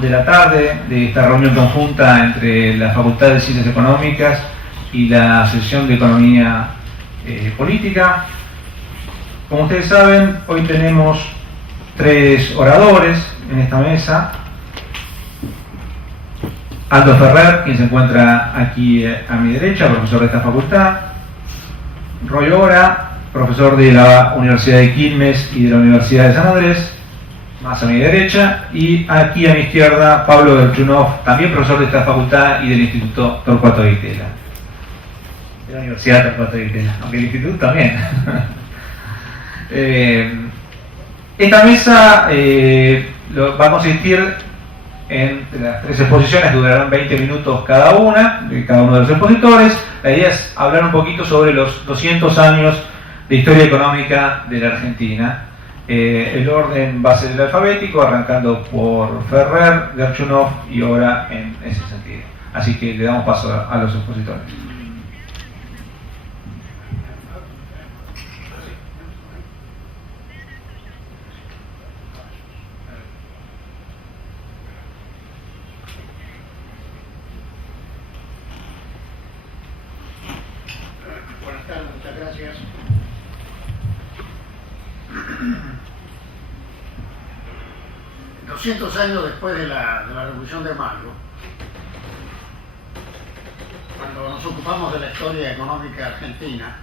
sesión de la tarde de esta reunión conjunta entre la Facultad de Ciencias Económicas y la sesión de Economía Política. Como ustedes saben, hoy tenemos 3 oradores en esta mesa. Aldo Ferrer, quien se encuentra aquí a mi derecha, profesor de esta facultad. Roy Ora, profesor de la Universidad de Quilmes y de la Universidad de San Andrés, más a mi derecha. Y aquí a mi izquierda, Pablo Gerchunov, también profesor de esta facultad y del Instituto Torcuato Di Tella. De la Universidad Torcuato Di Tella, aunque el Instituto también. Esta mesa va a consistir en las 3 exposiciones, durarán 20 minutos cada una, de cada uno de los expositores. La idea es hablar un poquito sobre los 200 años de historia económica de la Argentina. El orden va a ser el alfabético, arrancando por Ferrer, Gerchunov y Ora en ese sentido. Así que le damos paso a los expositores. Muchas gracias. Doscientos años después de la Revolución de Mayo, cuando nos ocupamos de la historia económica argentina,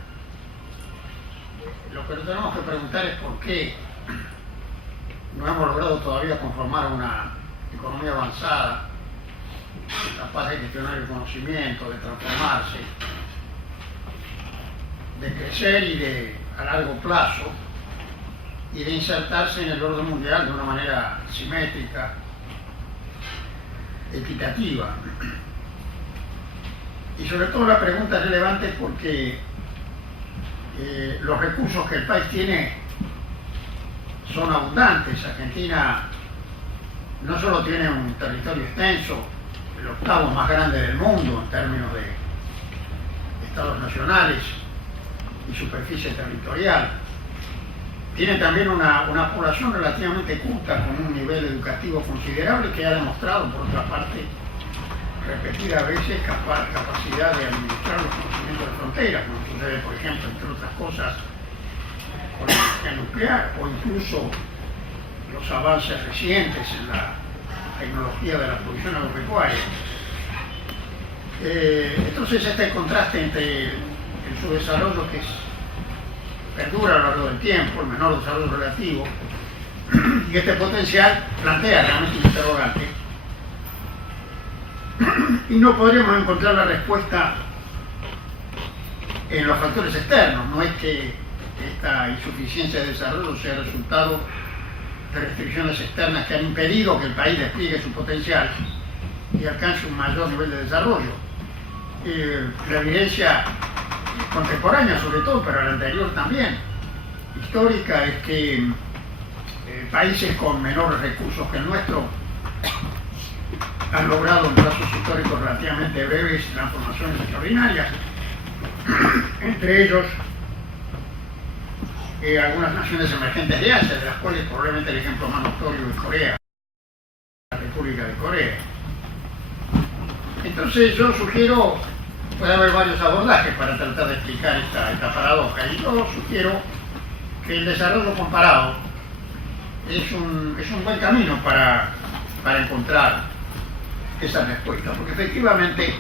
lo que nos tenemos que preguntar es por qué no hemos logrado todavía conformar una economía avanzada, capaz de gestionar el conocimiento, de transformarse, de crecer y de a largo plazo, y de insertarse en el orden mundial de una manera simétrica, equitativa. Y sobre todo la pregunta es relevante porque los recursos que el país tiene son abundantes. Argentina no solo tiene un territorio extenso, el 8º más grande del mundo en términos de estados nacionales y superficie territorial, tiene también una población relativamente culta con un nivel educativo considerable que ha demostrado, por otra parte, repetidas veces capacidad de administrar los conocimientos de fronteras, como sucede, por ejemplo, entre otras cosas, con la energía nuclear, o incluso los avances recientes en la tecnología de la producción agropecuaria. Entonces, este contraste entre su desarrollo, que perdura a lo largo del tiempo, el menor desarrollo relativo, y este potencial plantea realmente un interrogante, y no podríamos encontrar la respuesta en los factores externos. No es que esta insuficiencia de desarrollo sea resultado de restricciones externas que han impedido que el país despliegue su potencial y alcance un mayor nivel de desarrollo. La evidencia contemporánea, sobre todo, pero la anterior también, histórica, es que países con menores recursos que el nuestro han logrado en plazos históricos relativamente breves transformaciones extraordinarias, entre ellos algunas naciones emergentes de Asia, de las cuales probablemente el ejemplo más notorio es Corea, la República de Corea. Entonces yo sugiero, puede haber varios abordajes para tratar de explicar esta paradoja, y yo sugiero que el desarrollo comparado es un buen camino para encontrar esa respuesta, porque efectivamente,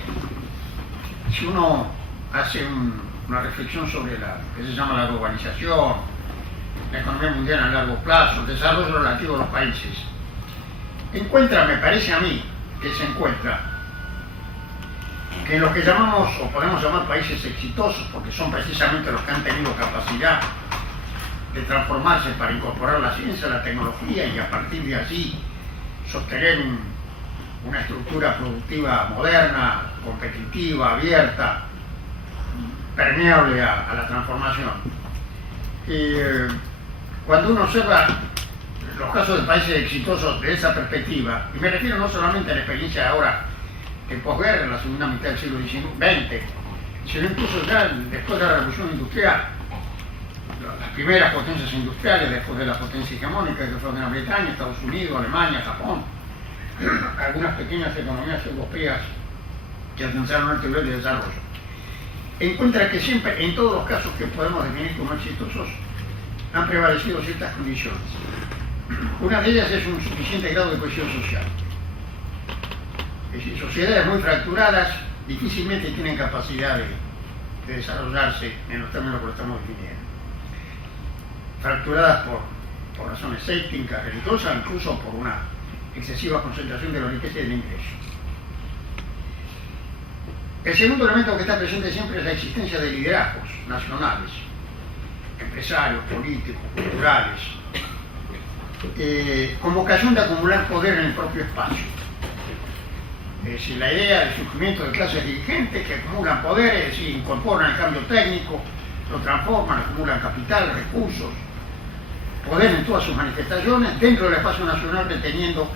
si uno hace una reflexión sobre lo que se llama la globalización, la economía mundial a largo plazo, el desarrollo relativo a los países, encuentra, me parece a mí, que se encuentra que en los que llamamos, o podemos llamar países exitosos, porque son precisamente los que han tenido capacidad de transformarse para incorporar la ciencia, la tecnología, y a partir de allí sostener una estructura productiva moderna, competitiva, abierta, permeable a la transformación. Cuando uno observa los casos de países exitosos de esa perspectiva, y me refiero no solamente a la experiencia de ahora, de posguerra, en la segunda mitad del siglo XX, sino incluso ya después de la Revolución Industrial, las primeras potencias industriales, después de la potencia hegemónica que fueron Gran Bretaña, Estados Unidos, Alemania, Japón, algunas pequeñas economías europeas que alcanzaron alto nivel de desarrollo, encuentra que siempre, en todos los casos que podemos definir como exitosos, han prevalecido ciertas condiciones. Una de ellas es un suficiente grado de cohesión social. Es decir, sociedades muy fracturadas difícilmente tienen capacidad de desarrollarse en los términos que lo estamos definiendo. Fracturadas por razones étnicas, religiosas, incluso por una excesiva concentración de la riqueza y del ingreso. El segundo elemento que está presente siempre es la existencia de liderazgos nacionales, empresarios, políticos, culturales, con vocación de acumular poder en el propio espacio. Es decir, la idea del surgimiento de clases dirigentes que acumulan poder, es decir, incorporan el cambio técnico, lo transforman, acumulan capital, recursos, poder en todas sus manifestaciones, dentro del espacio nacional reteniendo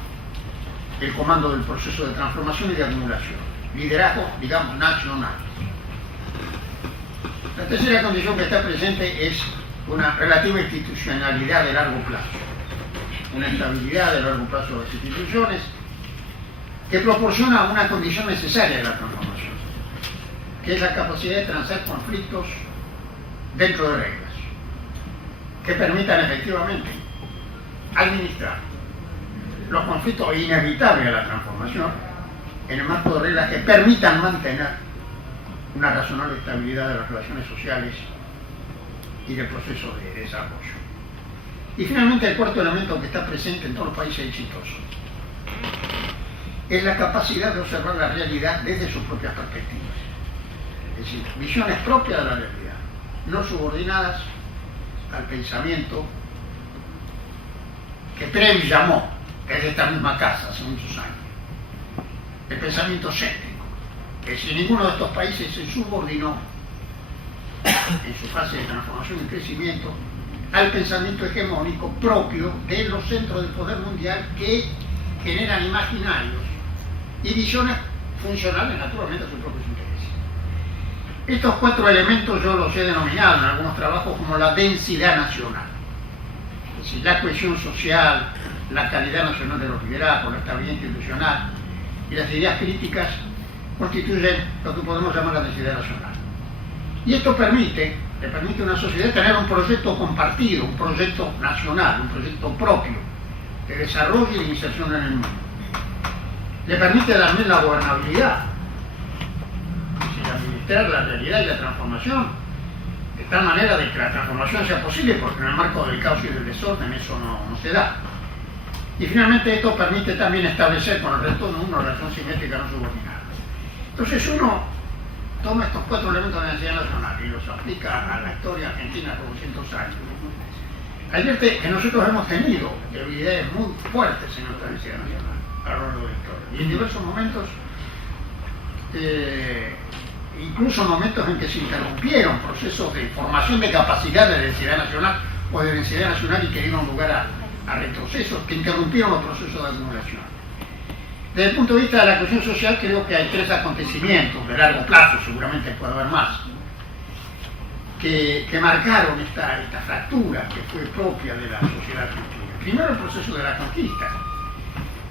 el comando del proceso de transformación y de acumulación. Liderazgo, digamos, nacional. La tercera condición que está presente es una relativa institucionalidad de largo plazo, una estabilidad de largo plazo de las instituciones que proporciona una condición necesaria de la transformación, que es la capacidad de transar conflictos dentro de reglas, que permitan efectivamente administrar los conflictos inevitables de la transformación en el marco de reglas que permitan mantener una razonable estabilidad de las relaciones sociales y del proceso de desarrollo. Y finalmente el cuarto elemento que está presente en todos los países exitosos es la capacidad de observar la realidad desde sus propias perspectivas. Es decir, visiones propias de la realidad, no subordinadas al pensamiento que Trevi llamó, que es de esta misma casa hace muchos años, el pensamiento céntrico. Es decir, ninguno de estos países se subordinó en su fase de transformación y crecimiento al pensamiento hegemónico propio de los centros del poder mundial que generan imaginarios y visiones funcionales naturalmente a sus propios intereses. Estos cuatro elementos yo los he denominado en algunos trabajos como la densidad nacional. Es decir, la cohesión social, la calidad nacional de los liderazgos, la estabilidad institucional y las ideas críticas constituyen lo que podemos llamar la densidad nacional. Y esto le permite a una sociedad tener un proyecto compartido, un proyecto nacional, un proyecto propio de desarrollo y de iniciación en el mundo. Le permite también la gobernabilidad, es decir, administrar la realidad y la transformación de tal manera de que la transformación sea posible, porque en el marco del caos y del desorden eso no se da. Y finalmente esto permite también establecer con el resto del mundo una relación simétrica no subordinada. Entonces uno toma estos cuatro elementos de la densidad nacional y los aplica a la historia argentina por 200 años. Advierte que nosotros hemos tenido debilidades muy fuertes en nuestra densidad nacional a lo largo de la historia. Y en diversos momentos, incluso momentos en que se interrumpieron procesos de formación de capacidad de densidad nacional o de densidad nacional y que dieron lugar a retrocesos que interrumpieron los procesos de acumulación. Desde el punto de vista de la cohesión social, creo que hay tres acontecimientos de largo plazo, seguramente puede haber más, que marcaron esta fractura que fue propia de la sociedad argentina. Primero, el proceso de la conquista,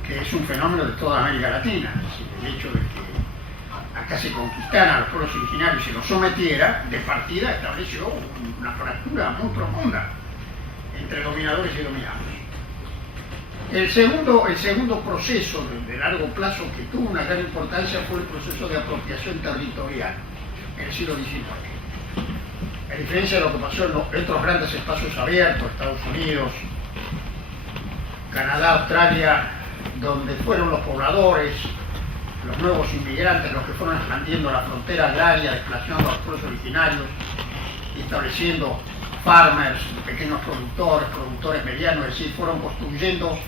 que es un fenómeno de toda América Latina. Es decir, el hecho de que acá se conquistaran a los pueblos originarios y se los sometiera, de partida estableció una fractura muy profunda entre dominadores y dominados. El segundo proceso de largo plazo que tuvo una gran importancia fue el proceso de apropiación territorial en el siglo XIX. A diferencia de lo que pasó en otros grandes espacios abiertos, Estados Unidos, Canadá, Australia, donde fueron los pobladores, los nuevos inmigrantes, los que fueron expandiendo la frontera agraria, desplazando a los pueblos originarios y estableciendo farmers, pequeños productores medianos, es decir, fueron construyendo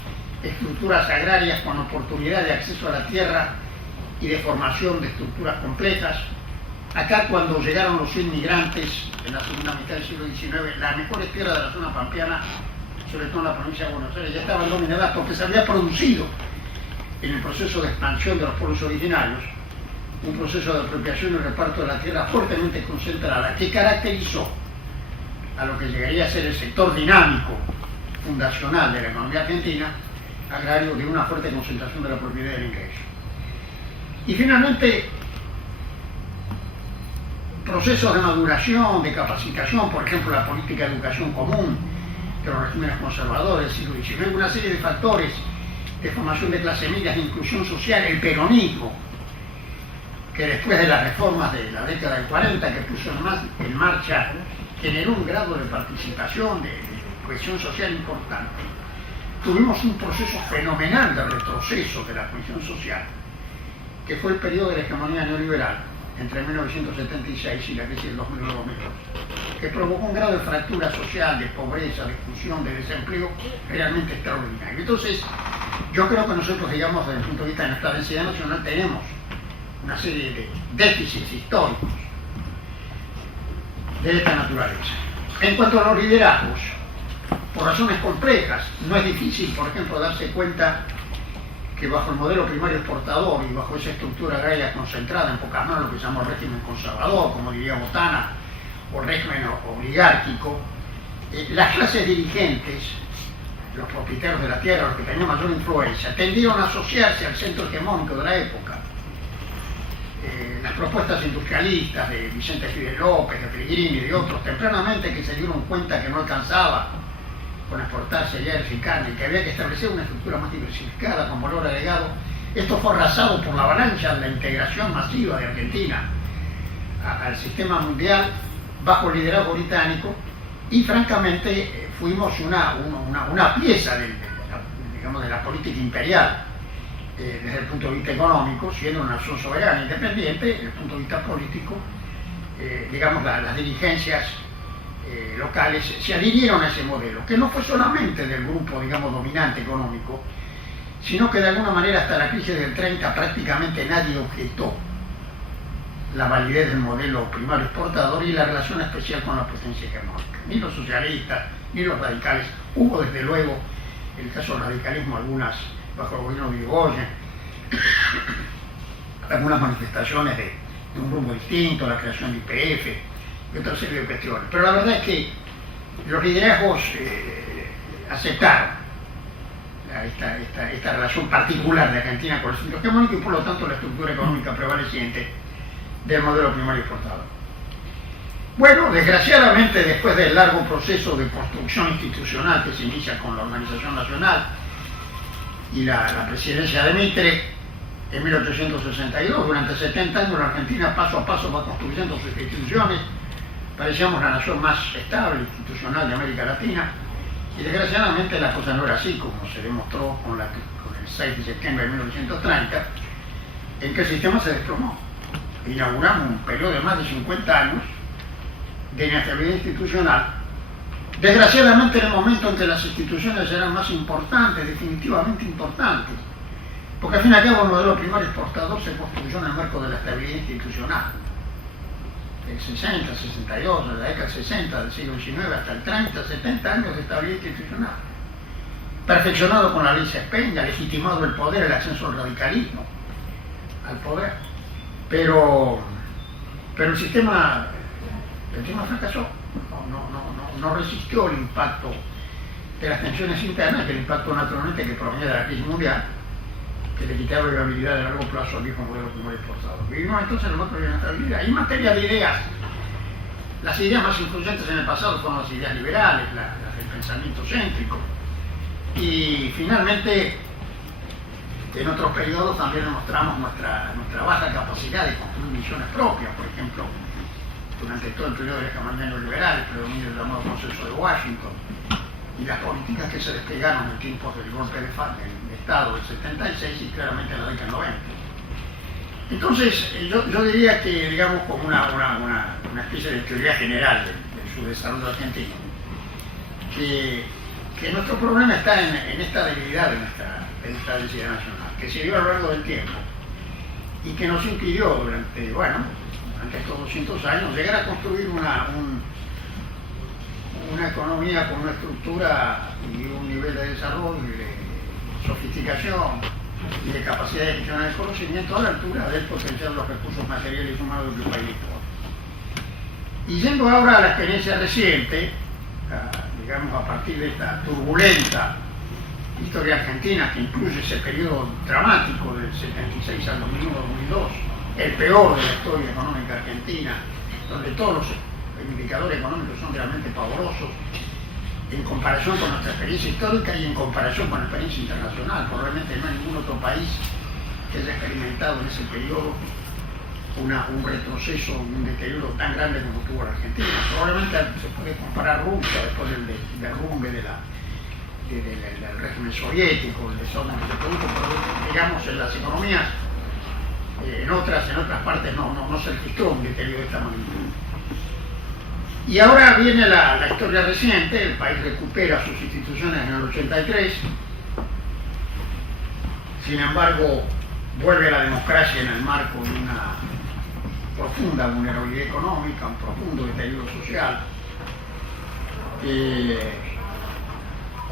estructuras agrarias con oportunidad de acceso a la tierra y de formación de estructuras complejas. Acá, cuando llegaron los inmigrantes en la segunda mitad del siglo XIX, las mejores tierras de la zona pampeana, sobre todo en la provincia de Buenos Aires, ya estaban dominadas porque se había producido en el proceso de expansión de los pueblos originarios un proceso de apropiación y reparto de la tierra fuertemente concentrada que caracterizó a lo que llegaría a ser el sector dinámico fundacional de la economía argentina agrario de una fuerte concentración de la propiedad y del ingreso. Y finalmente, procesos de maduración, de capacitación, por ejemplo, la política de educación común de los regímenes conservadores del siglo XIX, una serie de factores de formación de clase media, de inclusión social, el peronismo, que después de las reformas de la década del 40 que puso en marcha, generó un grado de participación, de cohesión social importante. Tuvimos un proceso fenomenal de retroceso de la cohesión social, que fue el periodo de la hegemonía neoliberal, entre 1976 y la crisis del 2001-2002, que provocó un grado de fractura social, de pobreza, de exclusión, de desempleo realmente extraordinario. Entonces, yo creo que nosotros, digamos, desde el punto de vista de nuestra densidad nacional, tenemos una serie de déficits históricos de esta naturaleza. En cuanto a los liderazgos, por razones complejas, no es difícil, por ejemplo, darse cuenta que bajo el modelo primario exportador y bajo esa estructura agraria concentrada en pocas manos, lo que se llama régimen conservador, como diría Botana, o régimen oligárquico, las clases dirigentes, los propietarios de la tierra, los que tenían mayor influencia, tendieron a asociarse al centro hegemónico de la época. Las propuestas industrialistas de Vicente Fidel López, de Pellegrini y de otros, tempranamente que se dieron cuenta que no alcanzaba con exportar cereales y carne, que había que establecer una estructura más diversificada con valor agregado. Esto fue arrasado por la avalancha de la integración masiva de Argentina al sistema mundial bajo el liderazgo británico, y francamente fuimos una pieza de la política imperial desde el punto de vista económico, siendo una nación soberana e independiente. Desde el punto de vista político, digamos, las dirigencias locales se adhirieron a ese modelo, que no fue solamente del grupo, digamos, dominante económico, sino que de alguna manera hasta la crisis del 30 prácticamente nadie objetó la validez del modelo primario exportador y la relación especial con la potencia hegemónica. Ni los socialistas, ni los radicales. Hubo desde luego, en el caso del radicalismo, algunas, bajo el gobierno de Irigoyen, algunas manifestaciones de un rumbo distinto, la creación de IPF y otra serie de cuestiones. Pero la verdad es que los liderazgos aceptaron esta relación particular de Argentina con el centro hegemónico y por lo tanto la estructura económica prevaleciente del modelo primario exportador. Bueno, desgraciadamente, después del largo proceso de construcción institucional que se inicia con la Organización Nacional y la presidencia de Mitre en 1862, durante 70 años la Argentina paso a paso va construyendo sus instituciones. Parecíamos la nación más estable institucional de América Latina, y desgraciadamente la cosa no era así, como se demostró con el 6 de septiembre de 1930, en que el sistema se desplomó. Inauguramos un periodo de más de 50 años de inestabilidad institucional, desgraciadamente en el momento en que las instituciones eran más importantes, definitivamente importantes, porque al fin y al cabo el modelo primario exportador se construyó en el marco de la estabilidad institucional. Del 60, 62, de la década del 60 del siglo XIX hasta el 30, 70 años de estabilidad institucional, perfeccionado con la ley Sespenga, legitimado el poder, el ascenso del radicalismo al poder, pero el sistema fracasó, no resistió el impacto de las tensiones internas, que el impacto naturalmente que provenía de la crisis mundial, que le quitaba la viabilidad de largo plazo al viejo modelo primario exportador. Vivimos entonces en el marco de la inestabilidad. Y en materia de ideas, las ideas más influyentes en el pasado fueron las ideas liberales, las del pensamiento céntrico. Y finalmente, en otros periodos también demostramos nuestra baja capacidad de construir misiones propias. Por ejemplo, durante todo el periodo de la hegemonía neoliberal, el predominio del llamado Consenso de Washington, y las políticas que se desplegaron en tiempos del golpe de Estado del 76 y claramente en la década del 90. Entonces, yo diría que, digamos, como una especie de teoría general de su desarrollo argentino, que nuestro problema está en esta debilidad de nuestra densidad nacional, que se dio a lo largo del tiempo y que nos impidió durante estos 200 años llegar a construir una economía con una estructura y un nivel de desarrollo y de sofisticación y de capacidad de gestionar el conocimiento a la altura del potencial de los recursos materiales y humanos del país. Y yendo ahora a la experiencia reciente, digamos a partir de esta turbulenta historia argentina, que incluye ese periodo dramático del 76 al 2001-2002, el peor de la historia económica argentina, donde todos los indicadores económicos son realmente pavorosos, en comparación con nuestra experiencia histórica y en comparación con la experiencia internacional. Probablemente no hay ningún otro país que haya experimentado en ese periodo un retroceso, un deterioro tan grande como tuvo la Argentina. Probablemente se puede comparar Rusia después del derrumbe del régimen soviético, el desorden que se produjo, pero digamos en las economías, en otras partes no se registró un deterioro de esta magnitud. Y ahora viene la historia reciente. El país recupera sus instituciones en el 83, sin embargo vuelve a la democracia en el marco de una profunda vulnerabilidad económica, un profundo deterioro social,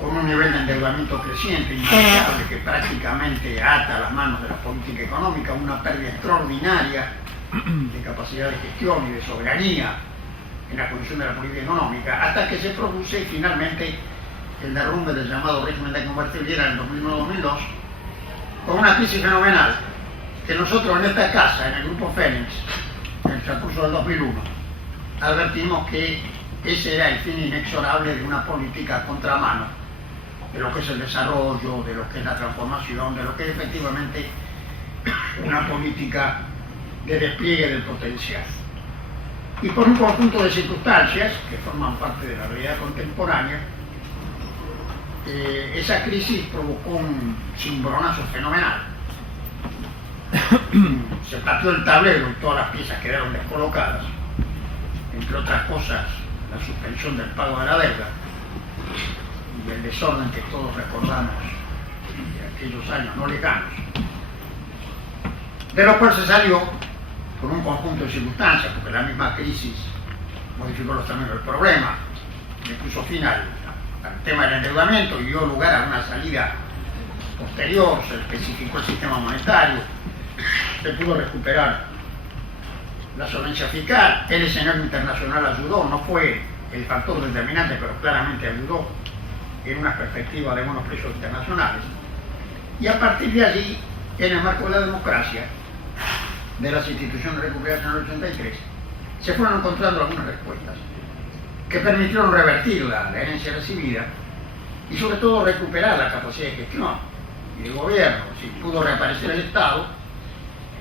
con un nivel de endeudamiento creciente, inmanejable, que prácticamente ata las manos de la política económica, una pérdida extraordinaria de capacidad de gestión y de soberanía en la condición de la política económica, hasta que se produce finalmente el derrumbe del llamado régimen de convertibilidad en el 2001-2002, con una crisis fenomenal que nosotros en esta casa, en el Grupo Fénix, en el transcurso del 2001, advertimos que ese era el fin inexorable de una política a contramano de lo que es el desarrollo, de lo que es la transformación, de lo que es efectivamente una política de despliegue del potencial. Y por un conjunto de circunstancias que forman parte de la realidad contemporánea, esa crisis provocó un cimbronazo fenomenal. Se pateó el tablero y todas las piezas quedaron descolocadas, entre otras cosas la suspensión del pago de la deuda y el desorden que todos recordamos de aquellos años no lejanos, de lo cual se salió con un conjunto de circunstancias, porque la misma crisis modificó los términos del problema, le puso fin al tema del endeudamiento y dio lugar a una salida posterior, se especificó el sistema monetario, se pudo recuperar la solvencia fiscal, el escenario internacional ayudó, no fue el factor determinante, pero claramente ayudó en una perspectiva de buenos precios internacionales. Y a partir de allí, en el marco de la democracia, de las instituciones recuperadas en el 83, se fueron encontrando algunas respuestas que permitieron revertir la herencia recibida y sobre todo recuperar la capacidad de gestión y de gobierno. Si pudo reaparecer el Estado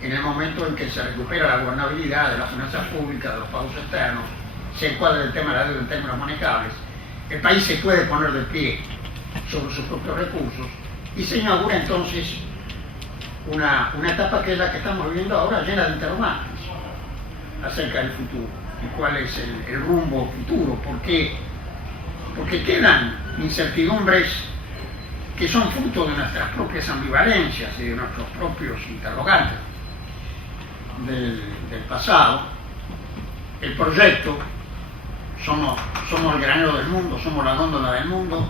en el momento en que se recupera la gobernabilidad de las finanzas públicas, de los pagos externos, se encuadra el tema de la deuda en términos manejables, el país se puede poner de pie sobre sus propios recursos y se inaugura entonces una etapa que es la que estamos viviendo ahora, llena de interrogantes acerca del futuro y cuál es el rumbo futuro, porque quedan incertidumbres que son fruto de nuestras propias ambivalencias y de nuestros propios interrogantes del pasado. El proyecto, somos el granero del mundo, somos la góndola del mundo,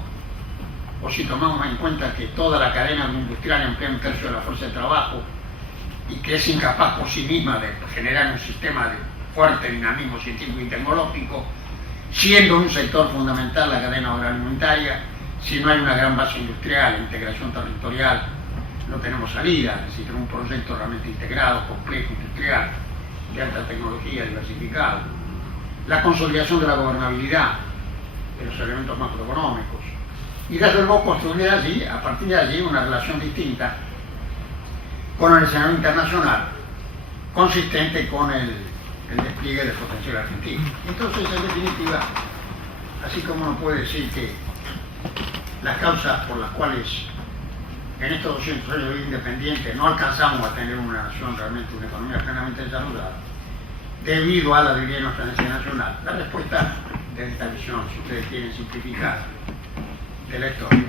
o si tomamos en cuenta que toda la cadena industrial emplea un tercio de la fuerza de trabajo y que es incapaz por sí misma de generar un sistema de fuerte dinamismo científico y tecnológico, siendo un sector fundamental la cadena agroalimentaria, si no hay una gran base industrial, integración territorial, no tenemos salida. Necesitamos un proyecto realmente integrado, complejo, industrial, de alta tecnología, diversificado. La consolidación de la gobernabilidad, de los elementos macroeconómicos. Y desde luego construir allí, a partir de allí, una relación distinta con el escenario internacional, consistente con el despliegue del potencial argentino. Entonces, en definitiva, así como uno puede decir que las causas por las cuales en estos 200 años de vida independiente no alcanzamos a tener una nación realmente, una economía plenamente desarrollada, debido a la debilidad de nuestra necesidad nacional, la respuesta de esta visión, si ustedes quieren simplificar, de la historia,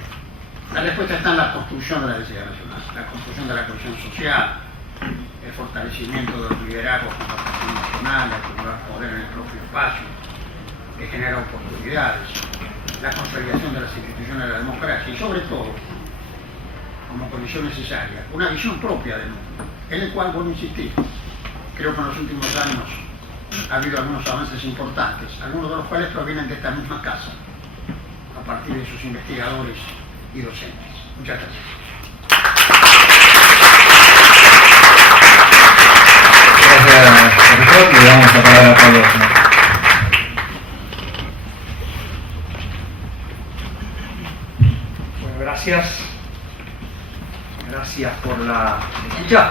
la respuesta está en la construcción de la necesidad nacional, la construcción de la cohesión social, el fortalecimiento de los liderazgos con la cuestión nacional, de acumular poder en el propio espacio, de generar oportunidades, la consolidación de las instituciones de la democracia y sobre todo, como condición necesaria, una visión propia del mundo, en el cual, vuelvo a insistir, creo que en los últimos años ha habido algunos avances importantes, algunos de los cuales provienen de esta misma casa, a partir de sus investigadores y docentes. Muchas gracias. Gracias, profesor. Le damos la palabra a Pablo. Bueno, gracias. Gracias por la escucha.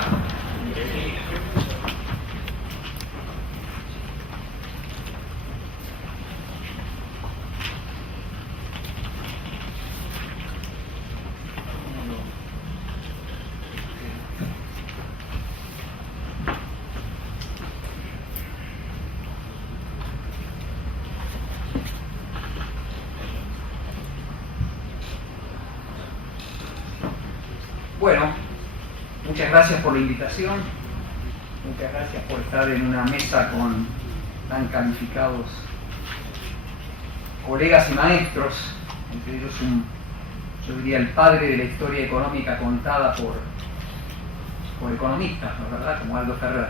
Bueno, muchas gracias por la invitación, muchas gracias por estar en una mesa con tan calificados colegas y maestros, entre ellos yo diría el padre de la historia económica contada por economistas, ¿no es verdad? Como Aldo Ferrer.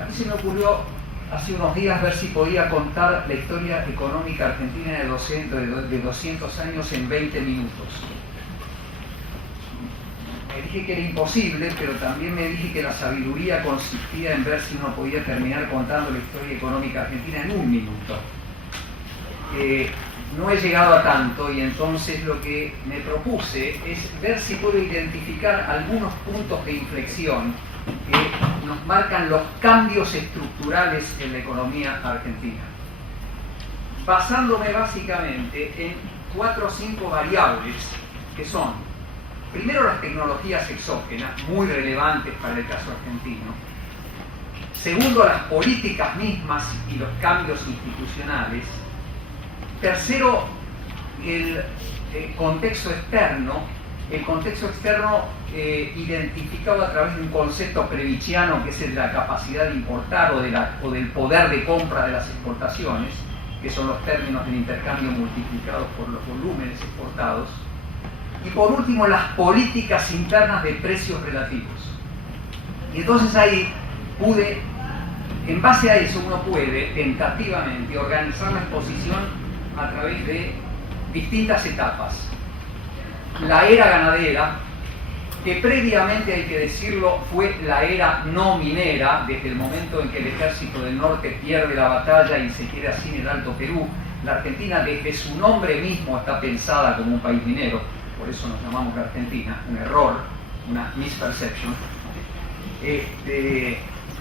A mí se me ocurrió hace unos días ver si podía contar la historia económica argentina de 200 años en 20 minutos. Me dije que era imposible, pero también me dije que la sabiduría consistía en ver si uno podía terminar contando la historia económica argentina en un minuto. No he llegado a tanto y entonces lo que me propuse es ver si puedo identificar algunos puntos de inflexión que nos marcan los cambios estructurales en la economía argentina, basándome básicamente en 4 o 5 variables que son: primero, las tecnologías exógenas, muy relevantes para el caso argentino. Segundo, las políticas mismas y los cambios institucionales. Tercero, el contexto externo. El contexto externo identificado a través de un concepto previchiano, que es el de la capacidad de importar o del poder de compra de las exportaciones, que son los términos del intercambio multiplicados por los volúmenes exportados. Y por último, las políticas internas de precios relativos. Y entonces ahí en base a eso uno puede tentativamente organizar la exposición a través de distintas etapas. La era ganadera, que previamente, hay que decirlo, fue la era no minera, desde el momento en que el ejército del norte pierde la batalla y se queda sin el Alto Perú. La Argentina, desde su nombre mismo, está pensada como un país minero. Por eso nos llamamos la Argentina, un error, una misperception.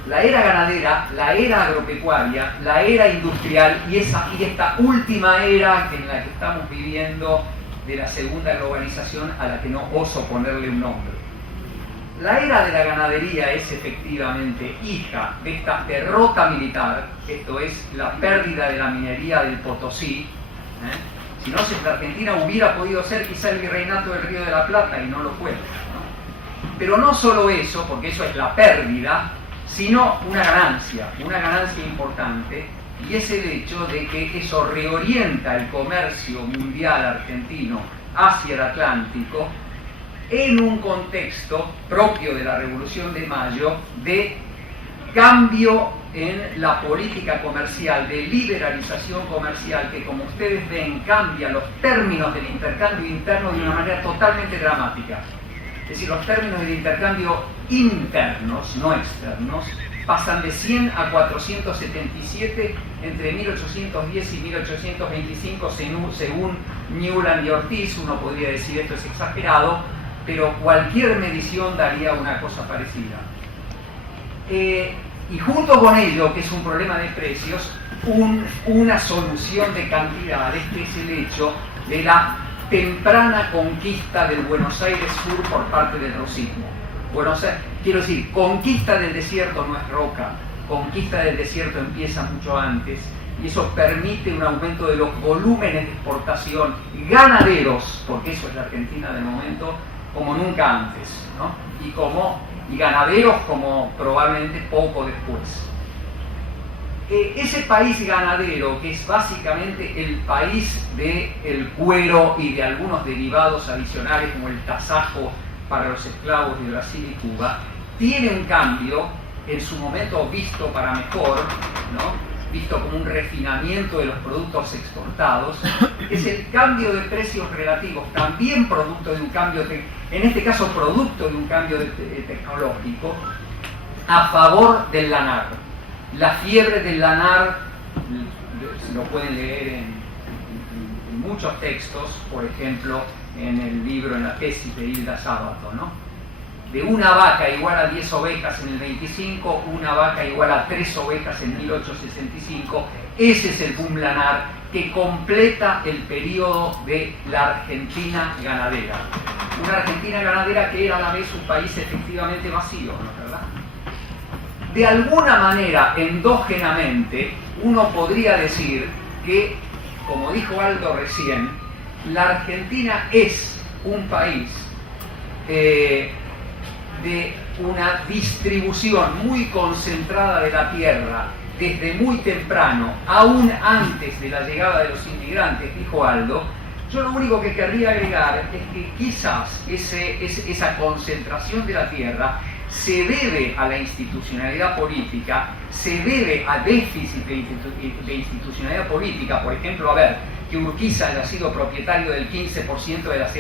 La era ganadera, la era agropecuaria, la era industrial y esta última era en la que estamos viviendo, de la segunda globalización, a la que no oso ponerle un nombre. La era de la ganadería es efectivamente hija de esta derrota militar, esto es, la pérdida de la minería del Potosí. Si no, la Argentina hubiera podido ser quizá el virreinato del Río de la Plata, y no lo fue, ¿no? Pero no solo eso, porque eso es la pérdida, sino una ganancia importante, y es el hecho de que eso reorienta el comercio mundial argentino hacia el Atlántico en un contexto propio de la Revolución de Mayo de cambio en la política comercial, de liberalización comercial, que, como ustedes ven, cambia los términos del intercambio interno de una manera totalmente dramática. Es decir, los términos del intercambio internos, no externos, pasan de 100 a 477 entre 1810 y 1825, según Newland y Ortiz. Uno podría decir esto es exagerado, pero cualquier medición daría una cosa parecida. Y junto con ello, que es un problema de precios, una solución de cantidades, que es el hecho de la temprana conquista del Buenos Aires Sur por parte del rosismo. Quiero decir, conquista del desierto no es Roca, conquista del desierto empieza mucho antes, y eso permite un aumento de los volúmenes de exportación ganaderos, porque eso es la Argentina de momento, como nunca antes, ¿no? Y ganaderos como probablemente poco después. Ese país ganadero, que es básicamente el país del cuero y de algunos derivados adicionales como el tasajo para los esclavos de Brasil y Cuba, tiene un cambio, en su momento visto para mejor, ¿no? Visto como un refinamiento de los productos exportados, es el cambio de precios relativos, también producto de un cambio, en este caso producto de un cambio tecnológico, a favor del lanar. La fiebre del lanar, lo pueden leer en muchos textos, por ejemplo, en el libro, en la tesis de Hilda Sábato, ¿no? De una vaca igual a 10 ovejas en el 25, una vaca igual a 3 ovejas en 1865, ese es el boom lanar que completa el periodo de la Argentina ganadera. Una Argentina ganadera que era a la vez un país efectivamente vacío, ¿no es verdad? De alguna manera, endógenamente, uno podría decir que, como dijo Aldo recién, la Argentina es un país de una distribución muy concentrada de la tierra desde muy temprano, aún antes de la llegada de los inmigrantes, dijo Aldo. Yo lo único que querría agregar es que quizás esa concentración de la tierra se debe a la institucionalidad política, se debe a déficit de institucionalidad política. Por ejemplo, a ver, que Urquiza haya sido propietario del 15% de las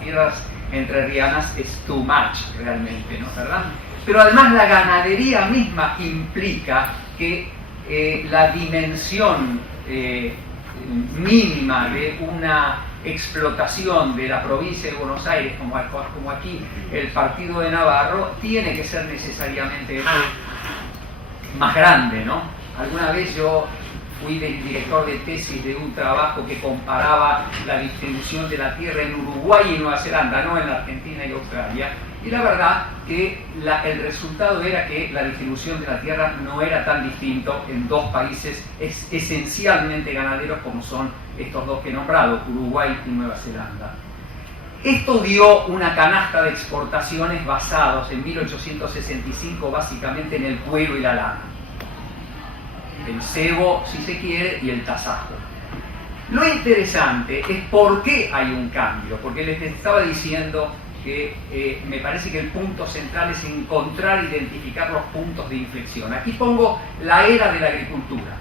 tierras entrerrianas es too much realmente, ¿no es verdad? Pero además la ganadería misma implica que la dimensión mínima de una explotación de la provincia de Buenos Aires, como aquí el partido de Navarro, tiene que ser necesariamente más grande, ¿no? Alguna vez yo fui director de tesis de un trabajo que comparaba la distribución de la tierra en Uruguay y Nueva Zelanda, no en la Argentina y Australia, y la verdad que el resultado era que la distribución de la tierra no era tan distinto en dos países esencialmente ganaderos como son estos dos que he nombrado, Uruguay y Nueva Zelanda. Esto dio una canasta de exportaciones basados en 1865 básicamente en el cuero y la lana, el cebo, si se quiere, y el tasajo. Lo interesante es por qué hay un cambio, porque les estaba diciendo que me parece que el punto central es encontrar, identificar los puntos de inflexión. Aquí pongo la era de la agricultura.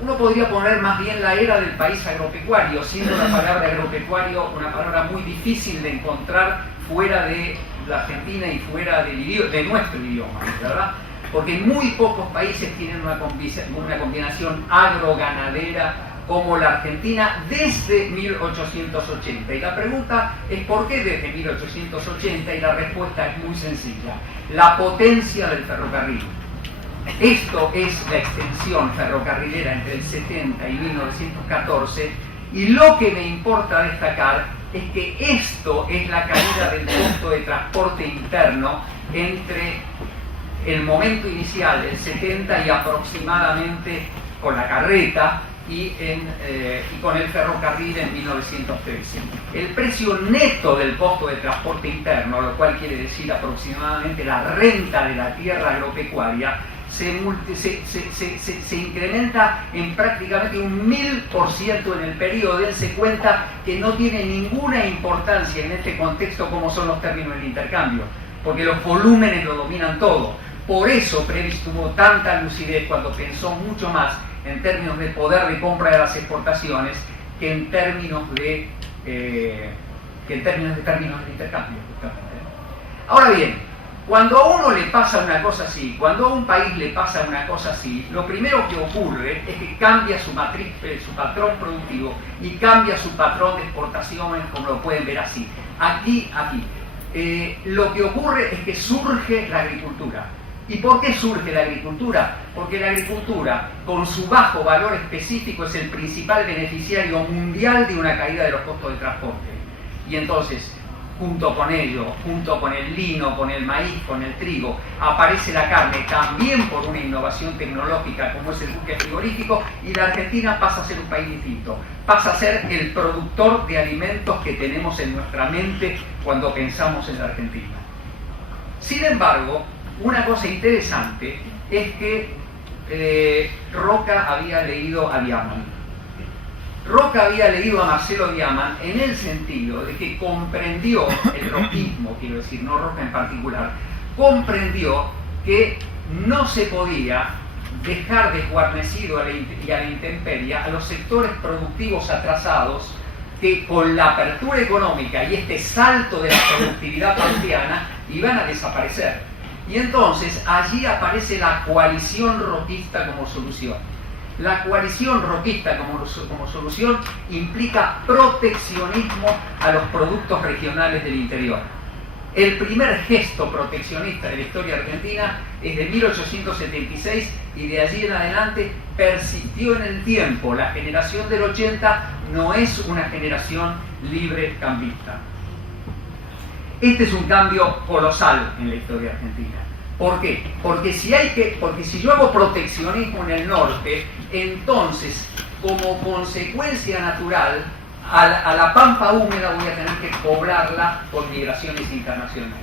Uno podría poner más bien la era del país agropecuario, siendo la palabra agropecuario una palabra muy difícil de encontrar fuera de la Argentina y fuera de nuestro idioma, ¿verdad? Porque muy pocos países tienen una combinación agro-ganadera como la Argentina desde 1880. Y la pregunta es ¿por qué desde 1880? Y la respuesta es muy sencilla: la potencia del ferrocarril. Esto es la extensión ferrocarrilera entre el 70 y 1914, y lo que me importa destacar es que esto es la caída del costo de transporte interno entre el momento inicial, el 70, y aproximadamente con la carreta y con el ferrocarril en 1913. El precio neto del costo de transporte interno, lo cual quiere decir aproximadamente la renta de la tierra agropecuaria, se incrementa en prácticamente un 1000% en el periodo. Dense cuenta que no tiene ninguna importancia en este contexto cómo son los términos del intercambio, porque los volúmenes lo dominan todo. Por eso Previs tuvo tanta lucidez cuando pensó mucho más en términos de poder de compra de las exportaciones que en términos de términos del intercambio, justamente. Ahora bien, cuando a uno le pasa una cosa así, cuando a un país le pasa una cosa así, lo primero que ocurre es que cambia su matriz, su patrón productivo, y cambia su patrón de exportaciones, como lo pueden ver así. Aquí. Lo que ocurre es que surge la agricultura. ¿Y por qué surge la agricultura? Porque la agricultura, con su bajo valor específico, es el principal beneficiario mundial de una caída de los costos de transporte. Y entonces, junto con ello, junto con el lino, con el maíz, con el trigo, aparece la carne, también por una innovación tecnológica como es el buque frigorífico, y la Argentina pasa a ser un país distinto. Pasa a ser el productor de alimentos que tenemos en nuestra mente cuando pensamos en la Argentina. Sin embargo, una cosa interesante es que Roca había leído a Diamant. Roca había leído a Marcelo Diamant en el sentido de que comprendió el roquismo, quiero decir, no Roca en particular, comprendió que no se podía dejar desguarnecido y a la intemperie a los sectores productivos atrasados que con la apertura económica y este salto de la productividad pampeana iban a desaparecer. Y entonces allí aparece la coalición rotista como solución. La coalición rotista como solución implica proteccionismo a los productos regionales del interior. El primer gesto proteccionista de la historia argentina es de 1876 y de allí en adelante persistió en el tiempo. La generación del 80 no es una generación libre cambista. Este es un cambio colosal en la historia argentina. ¿Por qué? Porque si yo hago proteccionismo en el norte, entonces, como consecuencia natural, a la pampa húmeda voy a tener que poblarla por migraciones internacionales.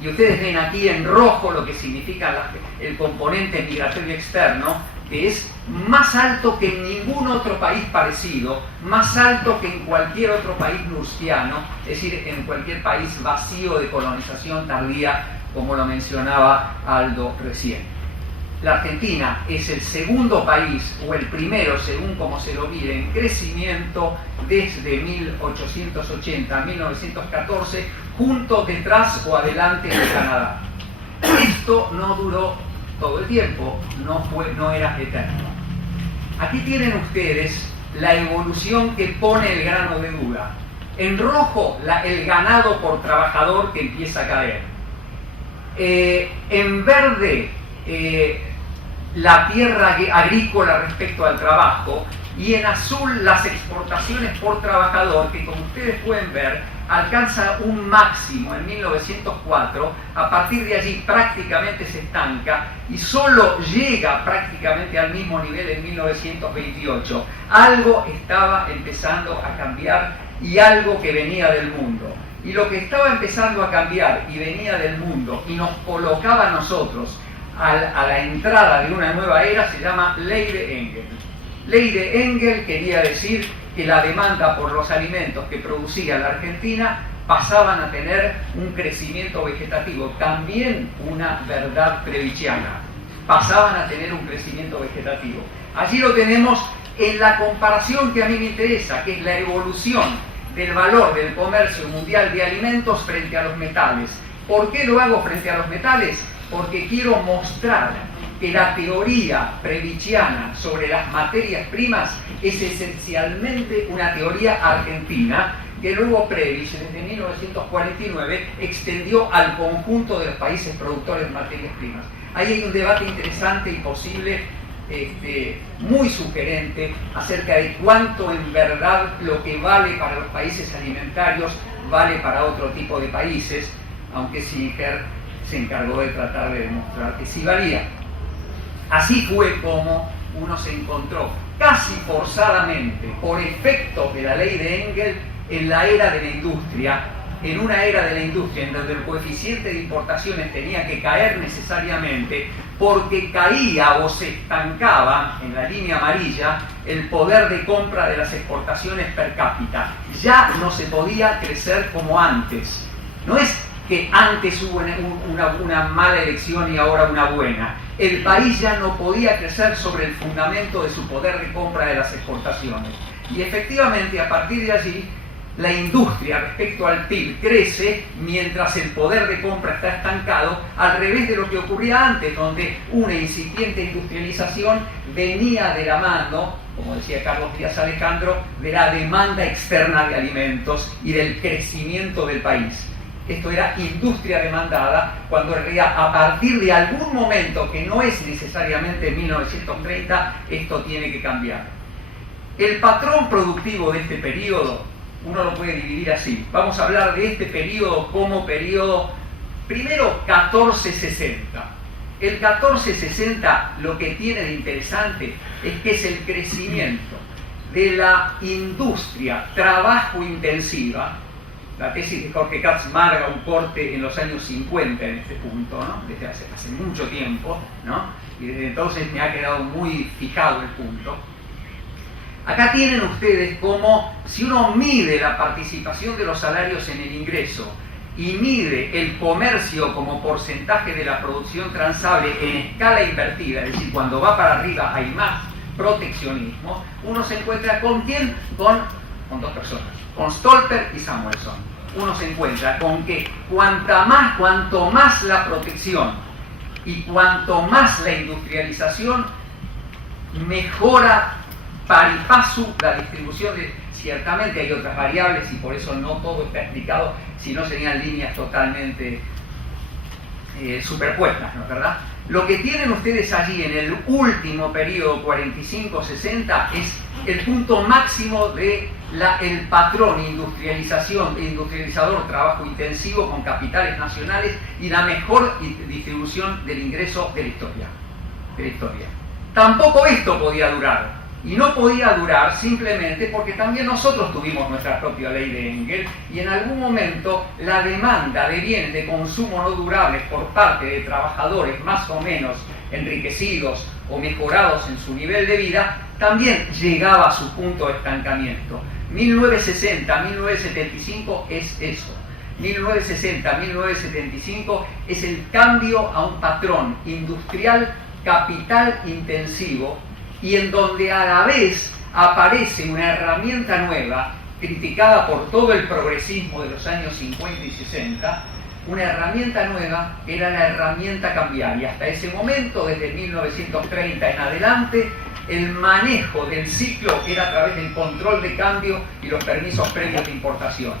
Y ustedes ven aquí en rojo lo que significa el componente migratorio externo, que es más alto que en ningún otro país parecido, más alto que en cualquier otro país nursiano, es decir, en cualquier país vacío de colonización tardía, como lo mencionaba Aldo recién. La Argentina es el segundo país, o el primero, según como se lo mire, en crecimiento desde 1880 a 1914, junto, detrás o adelante de Canadá. Esto no duró todo el tiempo, no era eterno. Aquí tienen ustedes la evolución que pone el grano de duda. En rojo, el ganado por trabajador que empieza a caer. En verde, la tierra agrícola respecto al trabajo, y en azul las exportaciones por trabajador, que como ustedes pueden ver alcanza un máximo en 1904, a partir de allí prácticamente se estanca y solo llega prácticamente al mismo nivel en 1928. Algo estaba empezando a cambiar y algo que venía del mundo. Y lo que estaba empezando a cambiar y venía del mundo y nos colocaba a nosotros a la entrada de una nueva era se llama Ley de Engel. Ley de Engel quería decir que la demanda por los alimentos que producía la Argentina pasaban a tener un crecimiento vegetativo, también una verdad previchiana, pasaban a tener un crecimiento vegetativo. Allí lo tenemos en la comparación que a mí me interesa, que es la evolución del valor del comercio mundial de alimentos frente a los metales. ¿Por qué lo hago frente a los metales? Porque quiero mostrar que la teoría previchiana sobre las materias primas es esencialmente una teoría argentina que luego Previch, desde 1949, extendió al conjunto de los países productores de materias primas. Ahí hay un debate interesante y posible, muy sugerente, acerca de cuánto en verdad lo que vale para los países alimentarios vale para otro tipo de países, aunque Singer se encargó de tratar de demostrar que sí valía. Así fue como uno se encontró casi forzadamente, por efecto de la ley de Engel, en la era de la industria, en una era de la industria en donde el coeficiente de importaciones tenía que caer necesariamente porque caía o se estancaba en la línea amarilla el poder de compra de las exportaciones per cápita. Ya no se podía crecer como antes. No es que antes hubo una mala elección y ahora una buena. El país ya no podía crecer sobre el fundamento de su poder de compra de las exportaciones. Y efectivamente, a partir de allí, la industria respecto al PIB crece mientras el poder de compra está estancado, al revés de lo que ocurría antes, donde una incipiente industrialización venía de la mano, como decía Carlos Díaz Alejandro, de la demanda externa de alimentos y del crecimiento del país. Esto era industria demandada, cuando en realidad a partir de algún momento, que no es necesariamente 1930, esto tiene que cambiar. El patrón productivo de este periodo, uno lo puede dividir así. Vamos a hablar de este periodo como periodo, primero 1460. El 1460 lo que tiene de interesante es que es el crecimiento de la industria trabajo intensiva. La tesis de Jorge Katz marca un corte en los años 50 en este punto, ¿no? Desde hace mucho tiempo, ¿no? Y desde entonces me ha quedado muy fijado el punto. Acá tienen ustedes cómo, si uno mide la participación de los salarios en el ingreso y mide el comercio como porcentaje de la producción transable en escala invertida, es decir, cuando va para arriba hay más proteccionismo, uno se encuentra con ¿quién? Con con dos personas, con Stolper y Samuelson. Uno se encuentra con que cuanto más la protección y cuanto más la industrialización, mejora pari passu la distribución de... Ciertamente hay otras variables y por eso no todo está explicado, si no serían líneas totalmente superpuestas, ¿no es verdad? Lo que tienen ustedes allí en el último periodo 45-60 es el punto máximo de el patrón industrializador, trabajo intensivo con capitales nacionales y la mejor distribución del ingreso de la historia. Tampoco esto podía durar. Y no podía durar simplemente porque también nosotros tuvimos nuestra propia ley de Engels y en algún momento la demanda de bienes de consumo no durables por parte de trabajadores más o menos enriquecidos o mejorados en su nivel de vida también llegaba a su punto de estancamiento. 1960-1975 es eso. 1960-1975 es el cambio a un patrón industrial capital intensivo y en donde a la vez aparece una herramienta nueva, criticada por todo el progresismo de los años 50 y 60, una herramienta nueva que era la herramienta cambiaria. Hasta ese momento, desde 1930 en adelante, el manejo del ciclo era a través del control de cambio y los permisos previos de importación.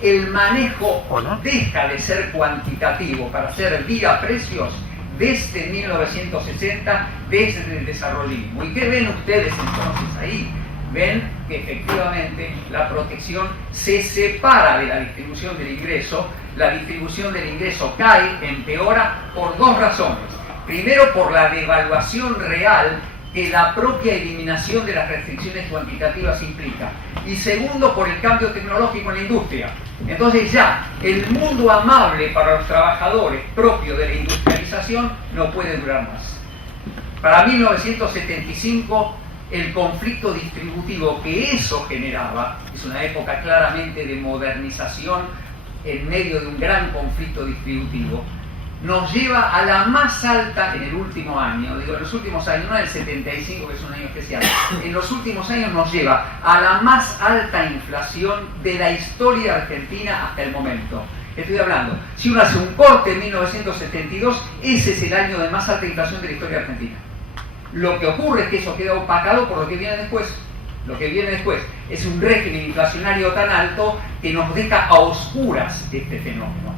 El manejo deja de ser cuantitativo para ser vía precios desde 1960, desde el desarrollismo. ¿Y qué ven ustedes entonces ahí? Ven que efectivamente la protección se separa de la distribución del ingreso. La distribución del ingreso cae, empeora por dos razones. Primero, por la devaluación real que la propia eliminación de las restricciones cuantitativas implica. Y segundo, por el cambio tecnológico en la industria. Entonces ya, el mundo amable para los trabajadores propio de la industrialización no puede durar más. Para 1975, el conflicto distributivo que eso generaba, es una época claramente de modernización en medio de un gran conflicto distributivo, nos lleva a la más alta en el último año, digo en los últimos años, no en el 75 que es un año especial, en los últimos años nos lleva a la más alta inflación de la historia argentina hasta el momento. Estoy hablando, si uno hace un corte en 1972, ese es el año de más alta inflación de la historia argentina. Lo que ocurre es que eso queda opacado por lo que viene después. Lo que viene después es un régimen inflacionario tan alto que nos deja a oscuras este fenómeno.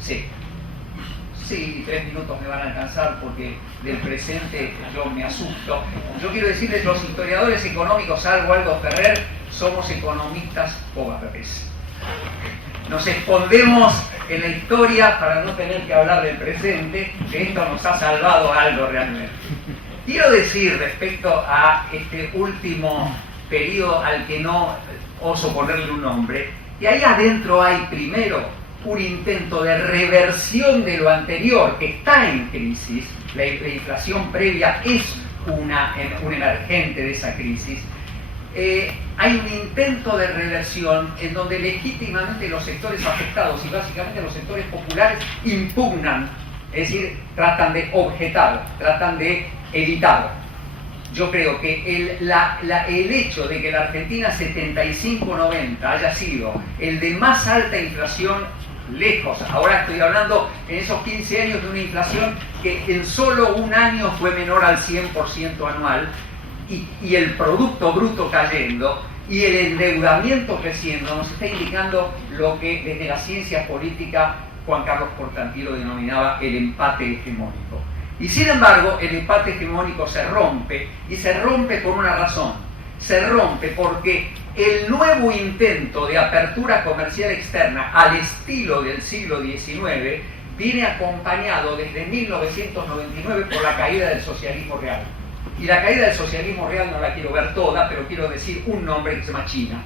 Sí, 3 minutos me van a alcanzar porque del presente yo me asusto. Yo quiero decirles, los historiadores económicos, salvo Aldo Ferrer, somos economistas pobres. Nos escondemos en la historia para no tener que hablar del presente, que esto nos ha salvado algo realmente. Quiero decir respecto a este último periodo al que no oso ponerle un nombre, que ahí adentro hay primero un intento de reversión de lo anterior que está en crisis. La inflación previa es un emergente de esa crisis. Hay un intento de reversión en donde legítimamente los sectores afectados y básicamente los sectores populares impugnan, es decir, tratan de objetar, tratan de evitar. Yo creo que el hecho de que la Argentina 75-90 haya sido el de más alta inflación lejos, ahora estoy hablando en esos 15 años de una inflación que en solo un año fue menor al 100% anual, y el Producto Bruto cayendo y el endeudamiento creciendo, nos está indicando lo que desde la ciencia política Juan Carlos Portantino denominaba el empate hegemónico. Y sin embargo, el empate hegemónico se rompe, y se rompe por una razón. Se rompe porque el nuevo intento de apertura comercial externa al estilo del siglo XIX viene acompañado desde 1999 por la caída del socialismo real. Y la caída del socialismo real no la quiero ver toda, pero quiero decir un nombre que se llama China.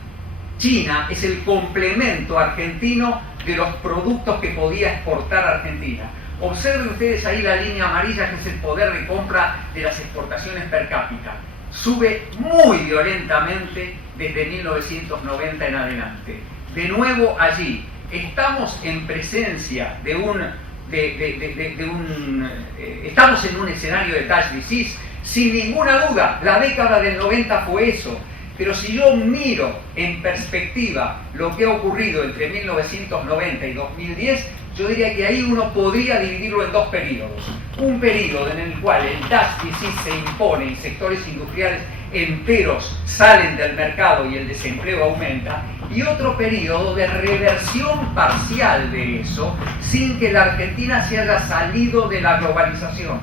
China es el complemento argentino de los productos que podía exportar Argentina. Observen ustedes ahí la línea amarilla, que es el poder de compra de las exportaciones per cápita. Sube muy violentamente desde 1990 en adelante. De nuevo allí, estamos en presencia de estamos en un escenario de cash disease, sin ninguna duda. La década del 90 fue eso. Pero si yo miro en perspectiva lo que ha ocurrido entre 1990 y 2010, yo diría que ahí uno podría dividirlo en dos periodos. Un periodo en el cual el déficit se impone y sectores industriales enteros salen del mercado y el desempleo aumenta, y otro periodo de reversión parcial de eso sin que la Argentina se haya salido de la globalización.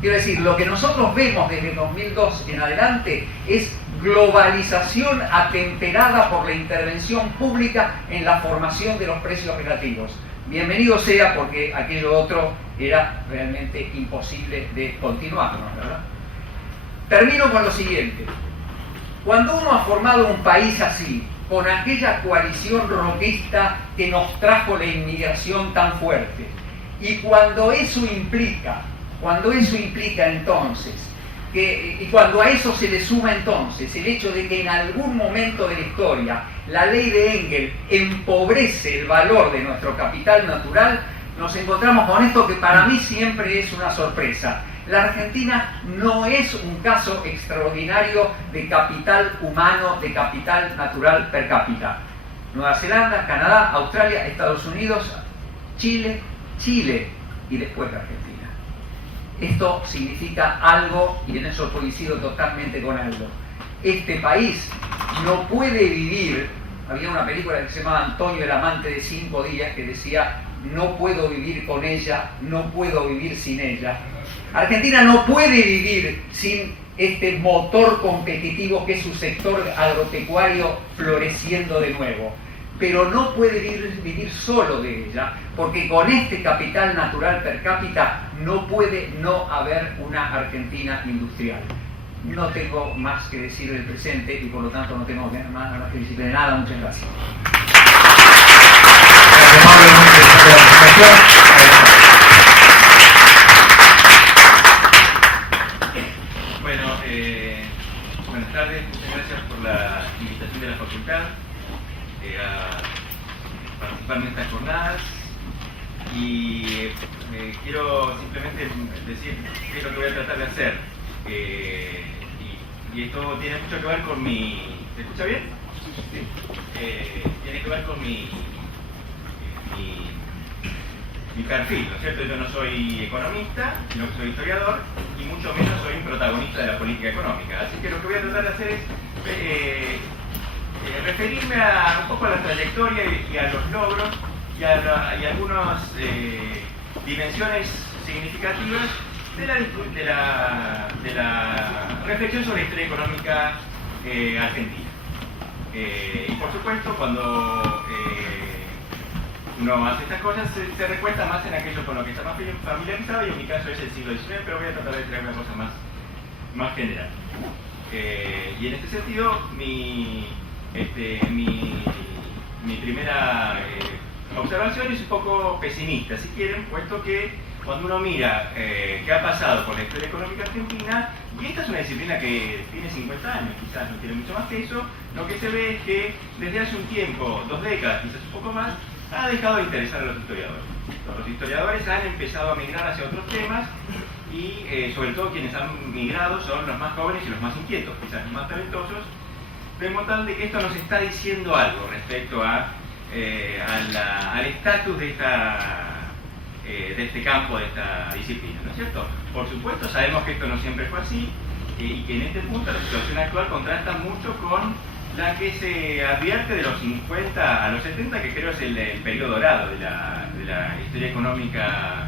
Quiero decir, lo que nosotros vemos desde 2002 en adelante es globalización atemperada por la intervención pública en la formación de los precios relativos. Bienvenido sea, porque aquello otro era realmente imposible de continuar, ¿no? ¿Verdad? Termino con lo siguiente. Cuando uno ha formado un país así, con aquella coalición roquista que nos trajo la inmigración tan fuerte, y cuando eso implica entonces, y cuando a eso se le suma entonces el hecho de que en algún momento de la historia la ley de Engels empobrece el valor de nuestro capital natural, nos encontramos con esto que para mí siempre es una sorpresa. La Argentina no es un caso extraordinario de capital humano, de capital natural per cápita. Nueva Zelanda, Canadá, Australia, Estados Unidos, Chile y después la Argentina. Esto significa algo, y en eso coincido totalmente con algo. Este país no puede vivir, había una película que se llamaba Antonio el amante de 5 días que decía: no puedo vivir con ella, no puedo vivir sin ella. Argentina no puede vivir sin este motor competitivo que es su sector agropecuario floreciendo de nuevo. Pero no puede vivir solo de ella, porque con este capital natural per cápita no puede no haber una Argentina industrial. No tengo más que decir del presente y por lo tanto no tengo más que decir de nada. Muchas gracias. Bueno, buenas tardes, muchas gracias por la invitación de la facultad a participar en estas jornadas, y quiero simplemente decir qué es lo que voy a tratar de hacer, y esto tiene mucho que ver con mi... ¿Se escucha bien? Sí. Tiene que ver con mi perfil, ¿no es cierto? Yo no soy economista, sino que soy historiador, y mucho menos soy un protagonista de la política económica. Así que lo que voy a tratar de hacer es referirme un poco a la trayectoria y a los logros y a algunas dimensiones significativas de la reflexión sobre la historia económica argentina. Y por supuesto, cuando uno hace estas cosas, se recuesta más en aquello con lo que está más familiarizado, y en mi caso es el siglo XIX, pero voy a tratar de traer una cosa más general. Y en este sentido, mi primera observación es un poco pesimista, si quieren, puesto que cuando uno mira qué ha pasado con la historia económica argentina, y esta es una disciplina que tiene 50 años, quizás no tiene mucho más que eso, lo que se ve es que desde hace un tiempo, 2 décadas, quizás un poco más, ha dejado de interesar a los historiadores. Los historiadores han empezado a migrar hacia otros temas, y sobre todo quienes han migrado son los más jóvenes y los más inquietos, quizás los más talentosos, de modo tal de que esto nos está diciendo algo respecto al estatus de este campo, de esta disciplina, ¿no es cierto? Por supuesto, sabemos que esto no siempre fue así, y que en este punto la situación actual contrasta mucho con la que se advierte de los 50 a los 70, que creo es el periodo dorado de la historia económica,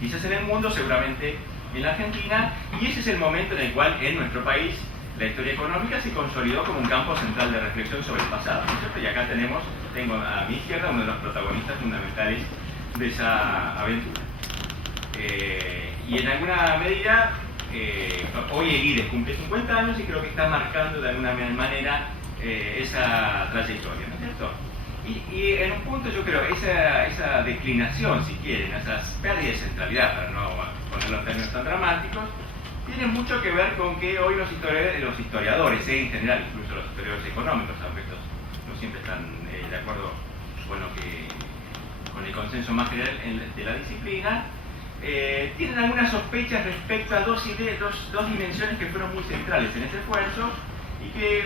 quizás en el mundo, seguramente en la Argentina, y ese es el momento en el cual en nuestro país la historia económica se consolidó como un campo central de reflexión sobre el pasado, ¿no es cierto? Y acá tengo a mi izquierda uno de los protagonistas fundamentales de esa aventura. Y en alguna medida, hoy el IDES cumple 50 años y creo que está marcando de alguna manera esa trayectoria, ¿no es cierto? Y en un punto yo creo esa declinación, si quieren, esas pérdidas de centralidad, para no ponerlo en términos tan dramáticos, tiene mucho que ver con que hoy los historiadores, en general, incluso los historiadores económicos, aunque estos no siempre están de acuerdo con el consenso más general de la disciplina, tienen algunas sospechas respecto a dos dimensiones que fueron muy centrales en ese esfuerzo, y que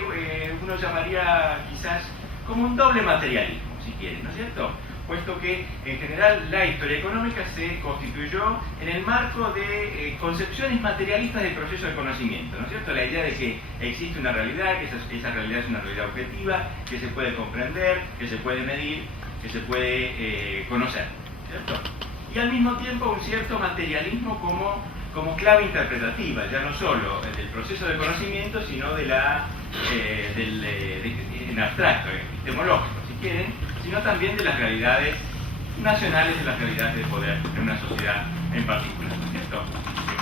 uno llamaría quizás como un doble materialismo, si quieren, ¿no es cierto? Puesto que en general la historia económica se constituyó en el marco de concepciones materialistas del proceso de conocimiento, ¿no es cierto? La idea de que existe una realidad, que esa realidad es una realidad objetiva, que se puede comprender, que se puede medir, que se puede conocer, ¿cierto? Y al mismo tiempo un cierto materialismo como clave interpretativa, ya no solo del proceso de conocimiento, sino de en abstracto, epistemológico, si quieren, sino también de las realidades nacionales, de las realidades de poder en una sociedad en particular, ¿no es cierto?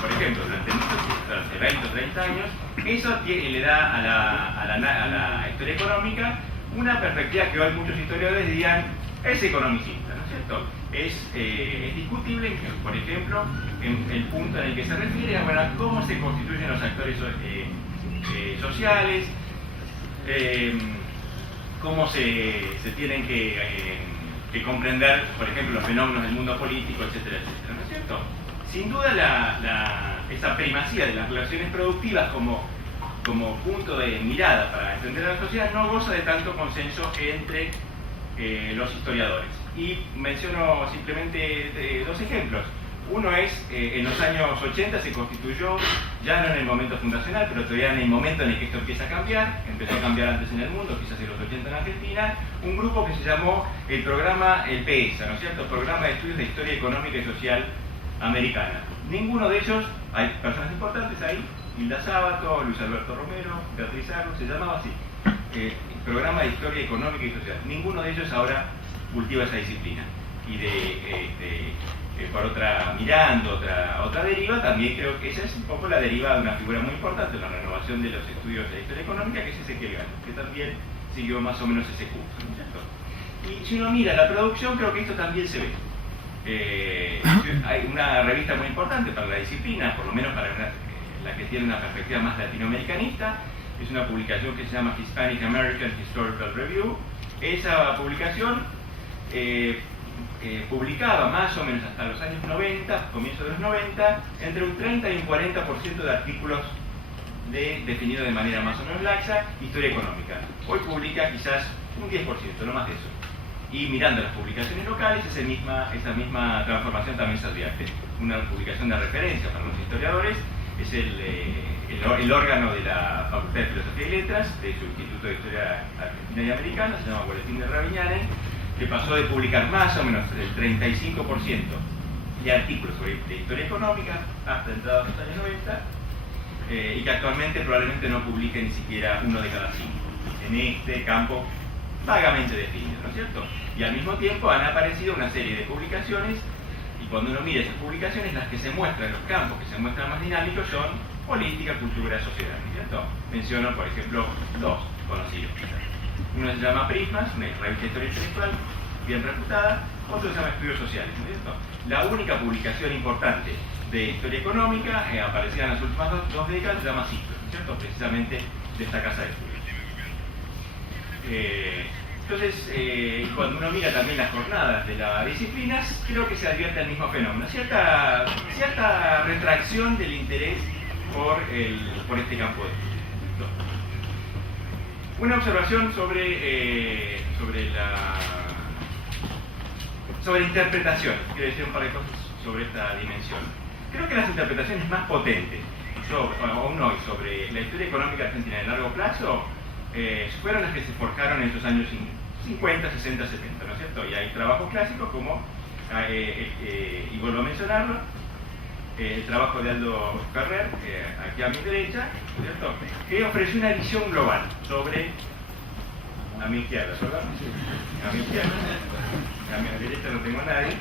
Por ejemplo, durante 20 o 30 años, eso le da a la historia económica una perspectiva que hoy muchos historiadores dirían es economicista, ¿no es cierto? Es discutible, por ejemplo, en el punto en el que se refiere a cómo se constituyen los actores sociales, cómo se tienen que comprender, por ejemplo, los fenómenos del mundo político, etcétera, etcétera, ¿no es cierto? Sin duda esa primacía de las relaciones productivas como punto de mirada para entender a la sociedad no goza de tanto consenso entre los historiadores. Y menciono simplemente dos ejemplos. Uno es, en los años 80 se constituyó, ya no en el momento fundacional, pero todavía en el momento en el que esto empieza a cambiar, empezó a cambiar antes en el mundo, quizás en los 80 en Argentina, un grupo que se llamó el programa, el PESA, ¿no es cierto? Programa de Estudios de Historia Económica y Social Americana. Ninguno de ellos, hay personas importantes ahí, Hilda Sábato, Luis Alberto Romero, Beatriz Arro, se llamaba así, el Programa de Historia Económica y Social. Ninguno de ellos ahora cultiva esa disciplina. Y por mirando otra deriva, también creo que esa es un poco la deriva de una figura muy importante en la renovación de los estudios de la historia económica, que es Ezequiel Galo, que también siguió más o menos ese curso, ¿no es cierto? Y si uno mira la producción, creo que esto también se ve. Hay una revista muy importante para la disciplina, por lo menos para la que tiene una perspectiva más latinoamericanista, es una publicación que se llama Hispanic American Historical Review. Esa publicación publicaba más o menos hasta los años 90, comienzo de los 90, entre un 30 y un 40% de artículos definidos de manera más o menos laxa, historia económica. Hoy publica quizás un 10%, no más de eso. Y mirando las publicaciones locales, esa misma transformación también se advierte. Una publicación de referencia para los historiadores es el órgano de la Facultad de Filosofía y Letras, de su Instituto de Historia Argentina y Americana, se llama Boletín de Raviñanen, que pasó de publicar más o menos el 35% de artículos de historia económica hasta entrados los años 90, y que actualmente probablemente no publique ni siquiera uno de cada 5 en este campo vagamente definido, ¿no es cierto? Y al mismo tiempo han aparecido una serie de publicaciones, y cuando uno mira esas publicaciones, las que se muestran, los campos que se muestran más dinámicos son política, cultura, sociedad, ¿no es cierto? Menciono, por ejemplo, dos conocidos. Uno se llama Prismas, una revista de historia intelectual bien reputada, otro se llama Estudios Sociales, ¿no es cierto? La única publicación importante de historia económica aparecida en las últimas dos décadas se llama Ciclo, ¿no es cierto? Precisamente de esta casa de estudios. Entonces, cuando uno mira también las jornadas de las disciplinas, creo que se advierte el mismo fenómeno, cierta retracción del interés por este campo de estudio. Una observación sobre interpretaciones, quiero decir un par de cosas sobre esta dimensión. Creo que las interpretaciones más potentes aún hoy sobre la historia económica argentina en el largo plazo fueron las que se forjaron en estos años 50, 60, 70, ¿no es cierto? Y hay trabajos clásicos como, y vuelvo a mencionarlo, el trabajo de Aldo Ferrer, aquí a mi derecha, ¿no es cierto?, que ofreció una visión global sobre, a mi izquierda, ¿verdad? A mi izquierda, a mi derecha no tengo a nadie,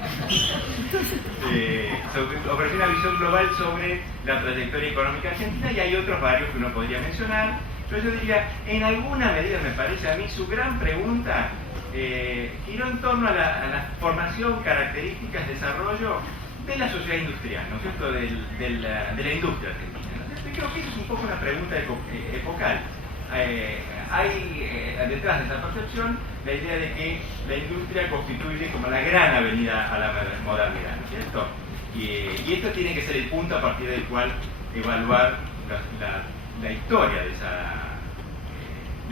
ofreció una visión global sobre la trayectoria económica argentina, y hay otros varios que uno podría mencionar. Pero yo diría, en alguna medida me parece a mí su gran pregunta giró en torno a la formación, características, desarrollo de la sociedad industrial, ¿no es cierto?, de la industria argentina, ¿no es cierto? Y creo que eso es un poco una pregunta epocal. Hay detrás de esa percepción la idea de que la industria constituye como la gran avenida a la modernidad, ¿no es cierto? Y esto tiene que ser el punto a partir del cual evaluar la historia de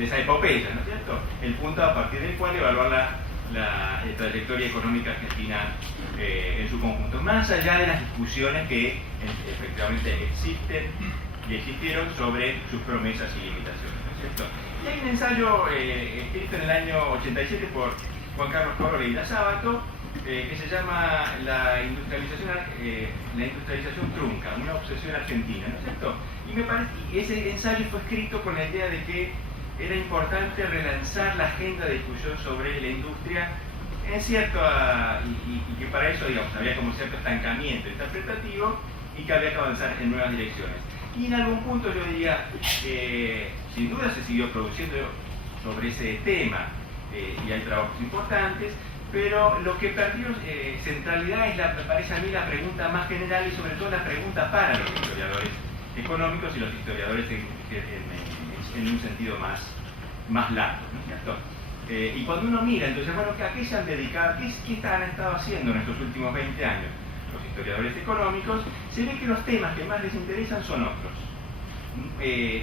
esa epopeya, ¿no es cierto? El punto a partir del cual evaluar la trayectoria económica argentina en su conjunto, más allá de las discusiones que efectivamente existen y existieron sobre sus promesas y limitaciones, ¿no es cierto? Y hay un ensayo escrito en el año 87 por Juan Carlos Corole y La Sábato, que se llama la industrialización trunca, una obsesión argentina, ¿no es cierto? Y me parece que ese ensayo fue escrito con la idea de que era importante relanzar la agenda de discusión sobre la industria en cierto, y que para eso, digamos, había como cierto estancamiento interpretativo y que había que avanzar en nuevas direcciones. Y en algún punto yo diría, sin duda se siguió produciendo sobre ese tema, y hay trabajos importantes, pero lo que perdió centralidad es, me parece a mí, la pregunta más general y sobre todo la pregunta para los historiadores económicos y los historiadores en un sentido más largo, ¿no es cierto? Y cuando uno mira, entonces, bueno, ¿a qué se han dedicado? ¿Qué han estado haciendo en estos últimos 20 años los historiadores económicos? Se ve que los temas que más les interesan son otros.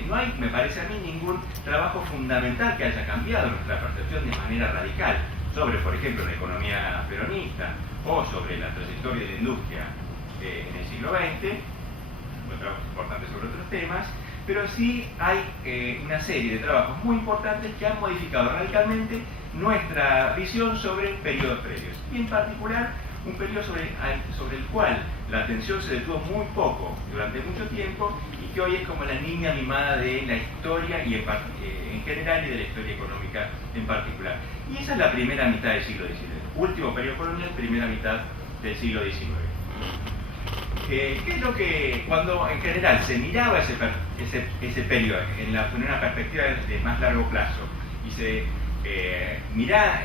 No hay, me parece a mí, ningún trabajo fundamental que haya cambiado nuestra percepción de manera radical sobre, por ejemplo, la economía peronista o sobre la trayectoria de la industria en el siglo XX, trabajos importantes sobre otros temas, pero sí hay una serie de trabajos muy importantes que han modificado radicalmente nuestra visión sobre periodos previos, y en particular un periodo sobre el cual la atención se detuvo muy poco durante mucho tiempo y que hoy es como la niña mimada de la historia y en general y de la historia económica en particular. Y esa es la primera mitad del siglo XIX, último periodo colonial, primera mitad del siglo XIX. ¿Qué es lo que, cuando en general se miraba ese periodo en una perspectiva de más largo plazo y se miraba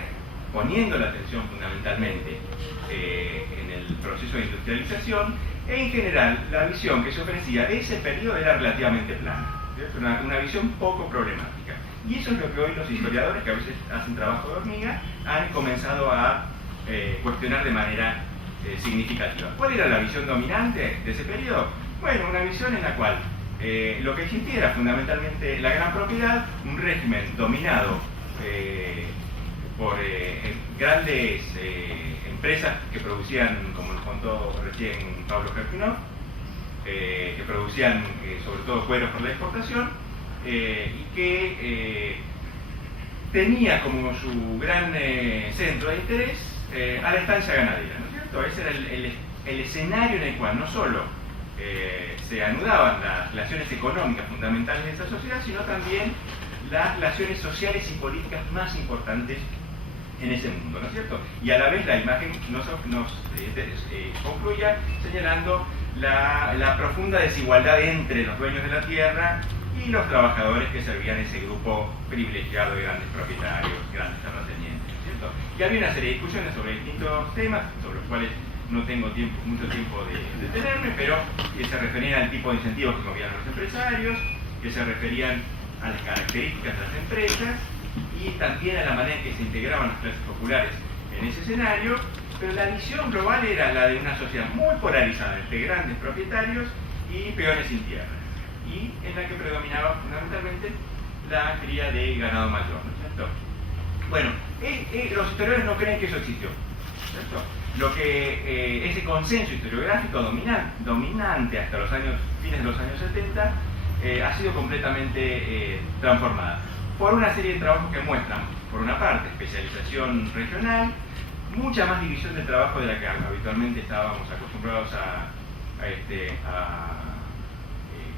poniendo la atención fundamentalmente en el proceso de industrialización, en general la visión que se ofrecía de ese periodo era relativamente plana, ¿cierto? Una visión poco problemática. Y eso es lo que hoy los historiadores, que a veces hacen trabajo de hormiga, han comenzado a cuestionar de manera significativa. ¿Cuál era la visión dominante de ese periodo? Bueno, una visión en la cual lo que existía era fundamentalmente la gran propiedad, un régimen dominado por grandes empresas que producían, como nos contó recién Pablo Gerfinov, que producían sobre todo cueros por la exportación, y que tenía como su gran centro de interés a la estancia ganadera, ¿no es cierto? Ese era el escenario en el cual no solo se anudaban las relaciones económicas fundamentales de esa sociedad, sino también las relaciones sociales y políticas más importantes en ese mundo, ¿no es cierto? Y a la vez la imagen nos concluya señalando la profunda desigualdad entre los dueños de la tierra y los trabajadores que servían ese grupo privilegiado de grandes propietarios, grandes terratenientes, ¿no es cierto? Y había una serie de discusiones sobre distintos temas, sobre los cuales no tengo mucho tiempo de detenerme, pero que se referían al tipo de incentivos que movían a los empresarios, que se referían a las características de las empresas y también a la manera en que se integraban las clases populares en ese escenario, pero la visión global era la de una sociedad muy polarizada entre grandes propietarios y peones sin tierra, y en la que predominaba fundamentalmente la cría de ganado mayor, ¿no es cierto? Bueno, los historiadores no creen que eso existió, ¿cierto? Lo que ese consenso historiográfico dominante hasta los fines de los años 70 ha sido completamente transformada por una serie de trabajos que muestran, por una parte, especialización regional, mucha más división del trabajo de la que habitualmente estábamos acostumbrados a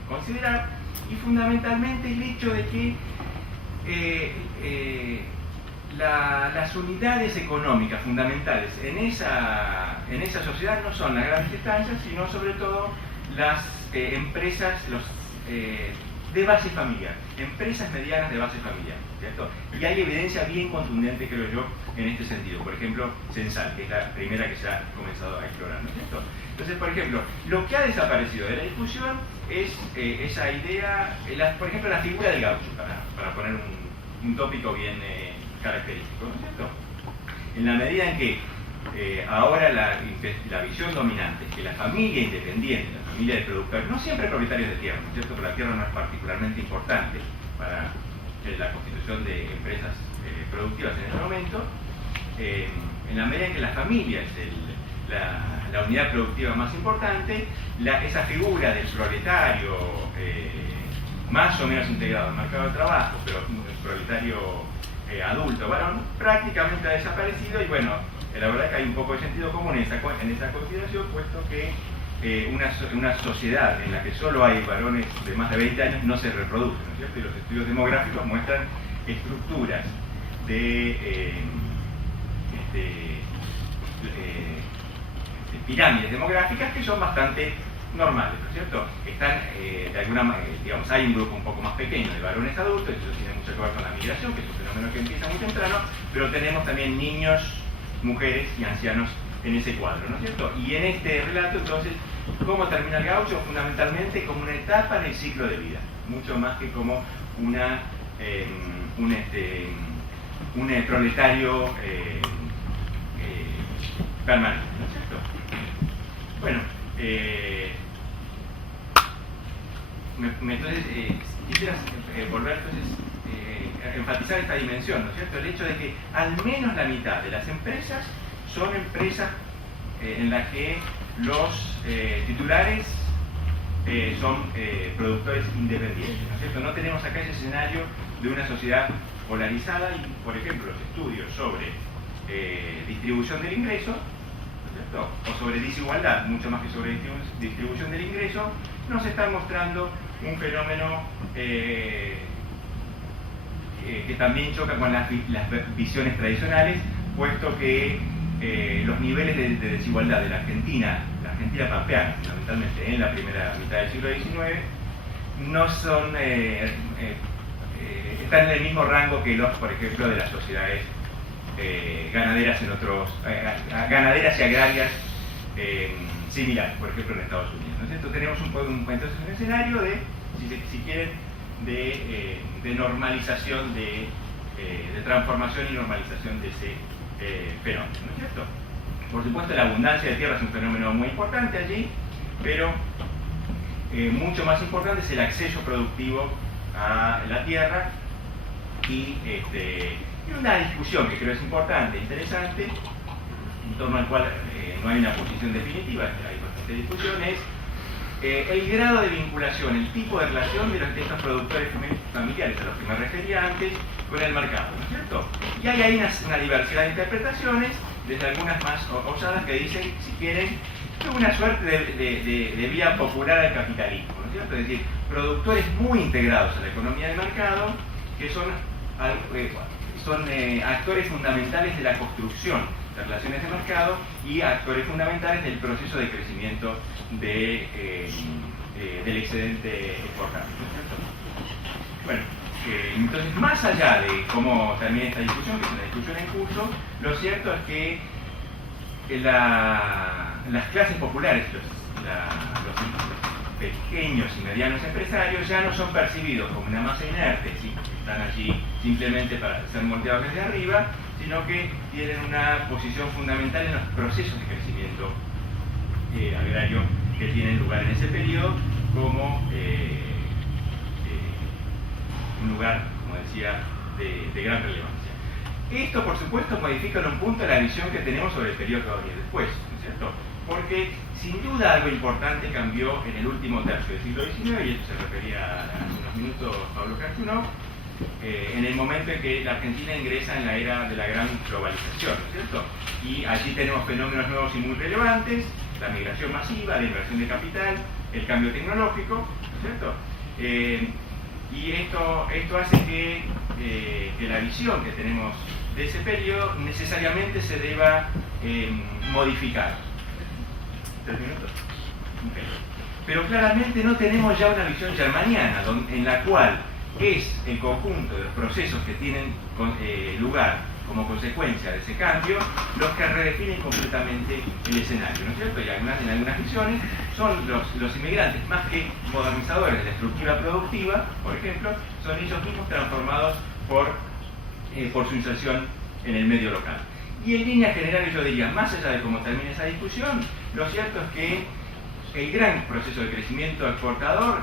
considerar, y fundamentalmente el hecho de que las unidades económicas fundamentales en esa sociedad no son las grandes estancias, sino sobre todo las empresas de base familiar, empresas medianas de base familiar, ¿cierto? Y hay evidencia bien contundente, creo yo, en este sentido. Por ejemplo, Censal, que es la primera que se ha comenzado a explorar, ¿no es cierto? Entonces, por ejemplo, lo que ha desaparecido de la discusión es esa idea, por ejemplo, la figura del gaucho, para poner un tópico bien característico, ¿no es cierto? En la medida en que ahora la visión dominante es que la familia independiente, la familia del productor, no siempre propietarios de tierra, ¿no es cierto? Pero la tierra no es particularmente importante para la constitución de empresas productivas en este momento, en la medida en que la familia es la unidad productiva más importante, esa figura del proletario más o menos integrado al mercado de trabajo, pero el proletario adulto, varón, prácticamente ha desaparecido. Y bueno, la verdad es que hay un poco de sentido común en esa consideración, puesto que una sociedad en la que solo hay varones de más de 20 años no se reproduce, ¿no es cierto? Y los estudios demográficos muestran estructuras de pirámides demográficas que son bastante normales, ¿no es cierto? Están, de alguna manera, digamos, hay un grupo un poco más pequeño de varones adultos, eso tiene mucho que ver con la migración, que es un fenómeno que empieza muy temprano, pero tenemos también niños, mujeres y ancianos en ese cuadro, ¿no es cierto? Y en este relato, entonces, ¿cómo termina el gaucho? Fundamentalmente como una etapa en el ciclo de vida, mucho más que como un proletario permanente, ¿no es cierto? Bueno, entonces quisiera volver a enfatizar esta dimensión, ¿no es cierto? El hecho de que al menos la mitad de las empresas son empresas en las que los titulares son productores independientes, ¿no es cierto? No tenemos acá ese escenario de una sociedad polarizada y, por ejemplo, los estudios sobre distribución del ingreso, ¿no es cierto? O sobre desigualdad, mucho más que sobre distribución del ingreso, nos están mostrando un fenómeno que también choca con las visiones tradicionales, puesto que los niveles de desigualdad de la Argentina pampeana, fundamentalmente en la primera mitad del siglo XIX, no son, están en el mismo rango que los, por ejemplo, de las sociedades ganaderas ganaderas y agrarias similares, por ejemplo, en Estados Unidos, ¿no es cierto? Tenemos entonces un escenario de, si quieren, de normalización, de transformación y normalización de ese fenómeno, ¿no es cierto? Por supuesto, la abundancia de tierra es un fenómeno muy importante allí, pero mucho más importante es el acceso productivo a la tierra y una discusión que creo es importante, interesante, en torno al cual no hay una posición definitiva, hay bastante discusión, es el grado de vinculación, el tipo de relación de estos productores familiares a los que me refería antes con el mercado, ¿no es cierto? Y hay ahí una diversidad de interpretaciones, desde algunas más osadas que dicen, si quieren, una suerte de vía popular al capitalismo, ¿no es cierto? Es decir, productores muy integrados a la economía de mercado, que son actores fundamentales de la construcción de relaciones de mercado y actores fundamentales del proceso de crecimiento del excedente exportable, ¿no es cierto? Bueno, entonces, más allá de cómo termina esta discusión, que es una discusión en curso, lo cierto es que las clases populares, los pequeños y medianos empresarios, ya no son percibidos como una masa inerte, ¿sí? Están allí simplemente para ser moldeados desde arriba, sino que tienen una posición fundamental en los procesos de crecimiento agrario que tienen lugar en ese periodo, como un lugar, como decía, de gran relevancia. Esto, por supuesto, modifica en un punto la visión que tenemos sobre el periodo que va a venir después, ¿no es cierto? Porque, sin duda, algo importante cambió en el último tercio del siglo XIX, y esto se refería hace unos minutos Pablo Carchunov, en el momento en que la Argentina ingresa en la era de la gran globalización, ¿no es cierto? Y allí tenemos fenómenos nuevos y muy relevantes, la migración masiva, la inversión de capital, el cambio tecnológico, ¿no es cierto? Y esto hace que la visión que tenemos de ese periodo necesariamente se deba modificar. 3 minutos. Okay. Pero claramente no tenemos ya una visión germaniana, en la cual es el conjunto de los procesos que tienen lugar como consecuencia de ese cambio los que redefinen completamente el escenario, ¿no es cierto? Y en algunas visiones son los inmigrantes, más que modernizadores de la estructura productiva, por ejemplo, son ellos mismos transformados por su inserción en el medio local. Y en líneas generales yo diría, más allá de cómo termine esa discusión, lo cierto es que el gran proceso de crecimiento exportador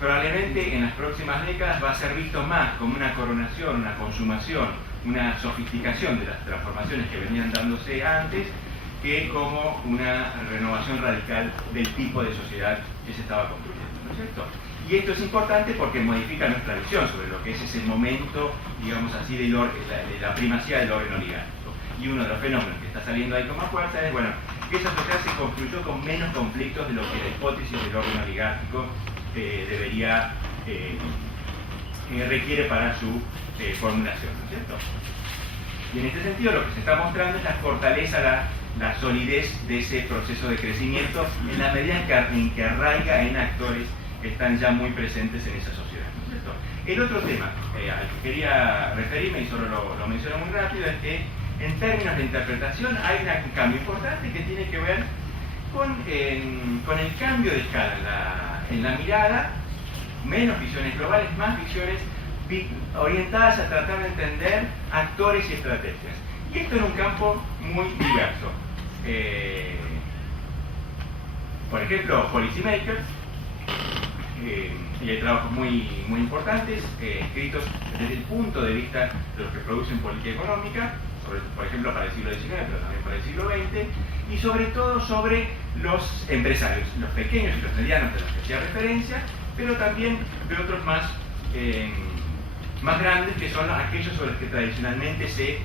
probablemente en las próximas décadas va a ser visto más como una coronación, una consumación, una sofisticación de las transformaciones que venían dándose antes, que como una renovación radical del tipo de sociedad que se estaba construyendo, ¿no es cierto? Y esto es importante porque modifica nuestra visión sobre lo que es ese momento, digamos así, de la primacía del orden oligárquico. Y uno de los fenómenos que está saliendo ahí con más fuerza es, bueno, que esa sociedad se construyó con menos conflictos de lo que la hipótesis del orden oligárquico requiere para su formulación, ¿no es cierto? Y en este sentido lo que se está mostrando es la fortaleza, la solidez de ese proceso de crecimiento en la medida en que arraiga en actores que están ya muy presentes en esa sociedad, ¿no es cierto? El otro tema al que quería referirme, y solo lo menciono muy rápido, es que en términos de interpretación hay un cambio importante que tiene que ver con el cambio de escala en la mirada, menos visiones globales, más visiones orientadas a tratar de entender actores y estrategias. Y esto en un campo muy diverso. Por ejemplo, policymakers, y hay trabajos muy importantes, escritos desde el punto de vista de los que producen política económica, por ejemplo para el siglo XIX, pero también para el siglo XX, y sobre todo sobre los empresarios, los pequeños y los medianos de los que hacía referencia, pero también de otros más grandes, que son aquellos sobre los que tradicionalmente se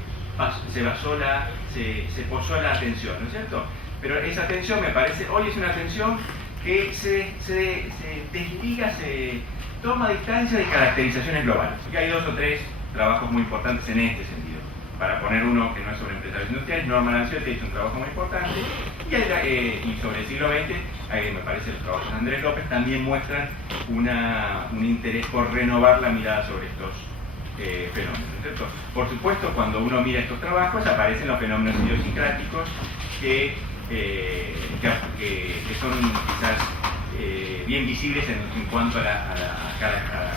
posó la atención, ¿no es cierto? Pero esa atención, me parece, hoy es una atención que se desliga, se toma distancia de caracterizaciones globales. Y hay 2 o 3 trabajos muy importantes en este sentido. Para poner uno que no es sobre empresarios industriales, Norman Anziotti ha hecho un trabajo muy importante, y sobre el siglo XX, me parece, los trabajos de Andrés López también muestran un interés por renovar la mirada sobre estos fenómenos, ¿no es cierto? Por supuesto, cuando uno mira estos trabajos, aparecen los fenómenos idiosincráticos que son quizás bien visibles en cuanto a la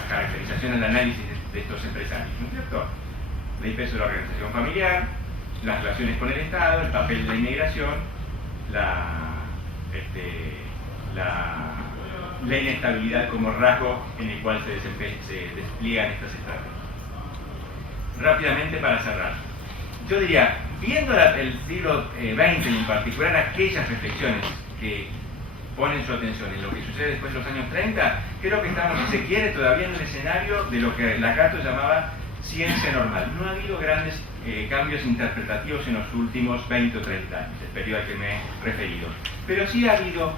caracterización, al análisis de estos empresarios, ¿no es cierto? El peso de la organización familiar, las relaciones con el Estado, el papel de la inmigración, la inestabilidad como rasgo en el cual se despliegan estas estrategias. Rápidamente para cerrar, yo diría, viendo el siglo XX en particular, aquellas reflexiones que ponen su atención en lo que sucede después de los años 30, creo que estamos, si se quiere, todavía en el escenario de lo que Lacato llamaba ciencia normal. No ha habido grandes cambios interpretativos en los últimos 20 o 30 años, el periodo al que me he referido. Pero sí ha habido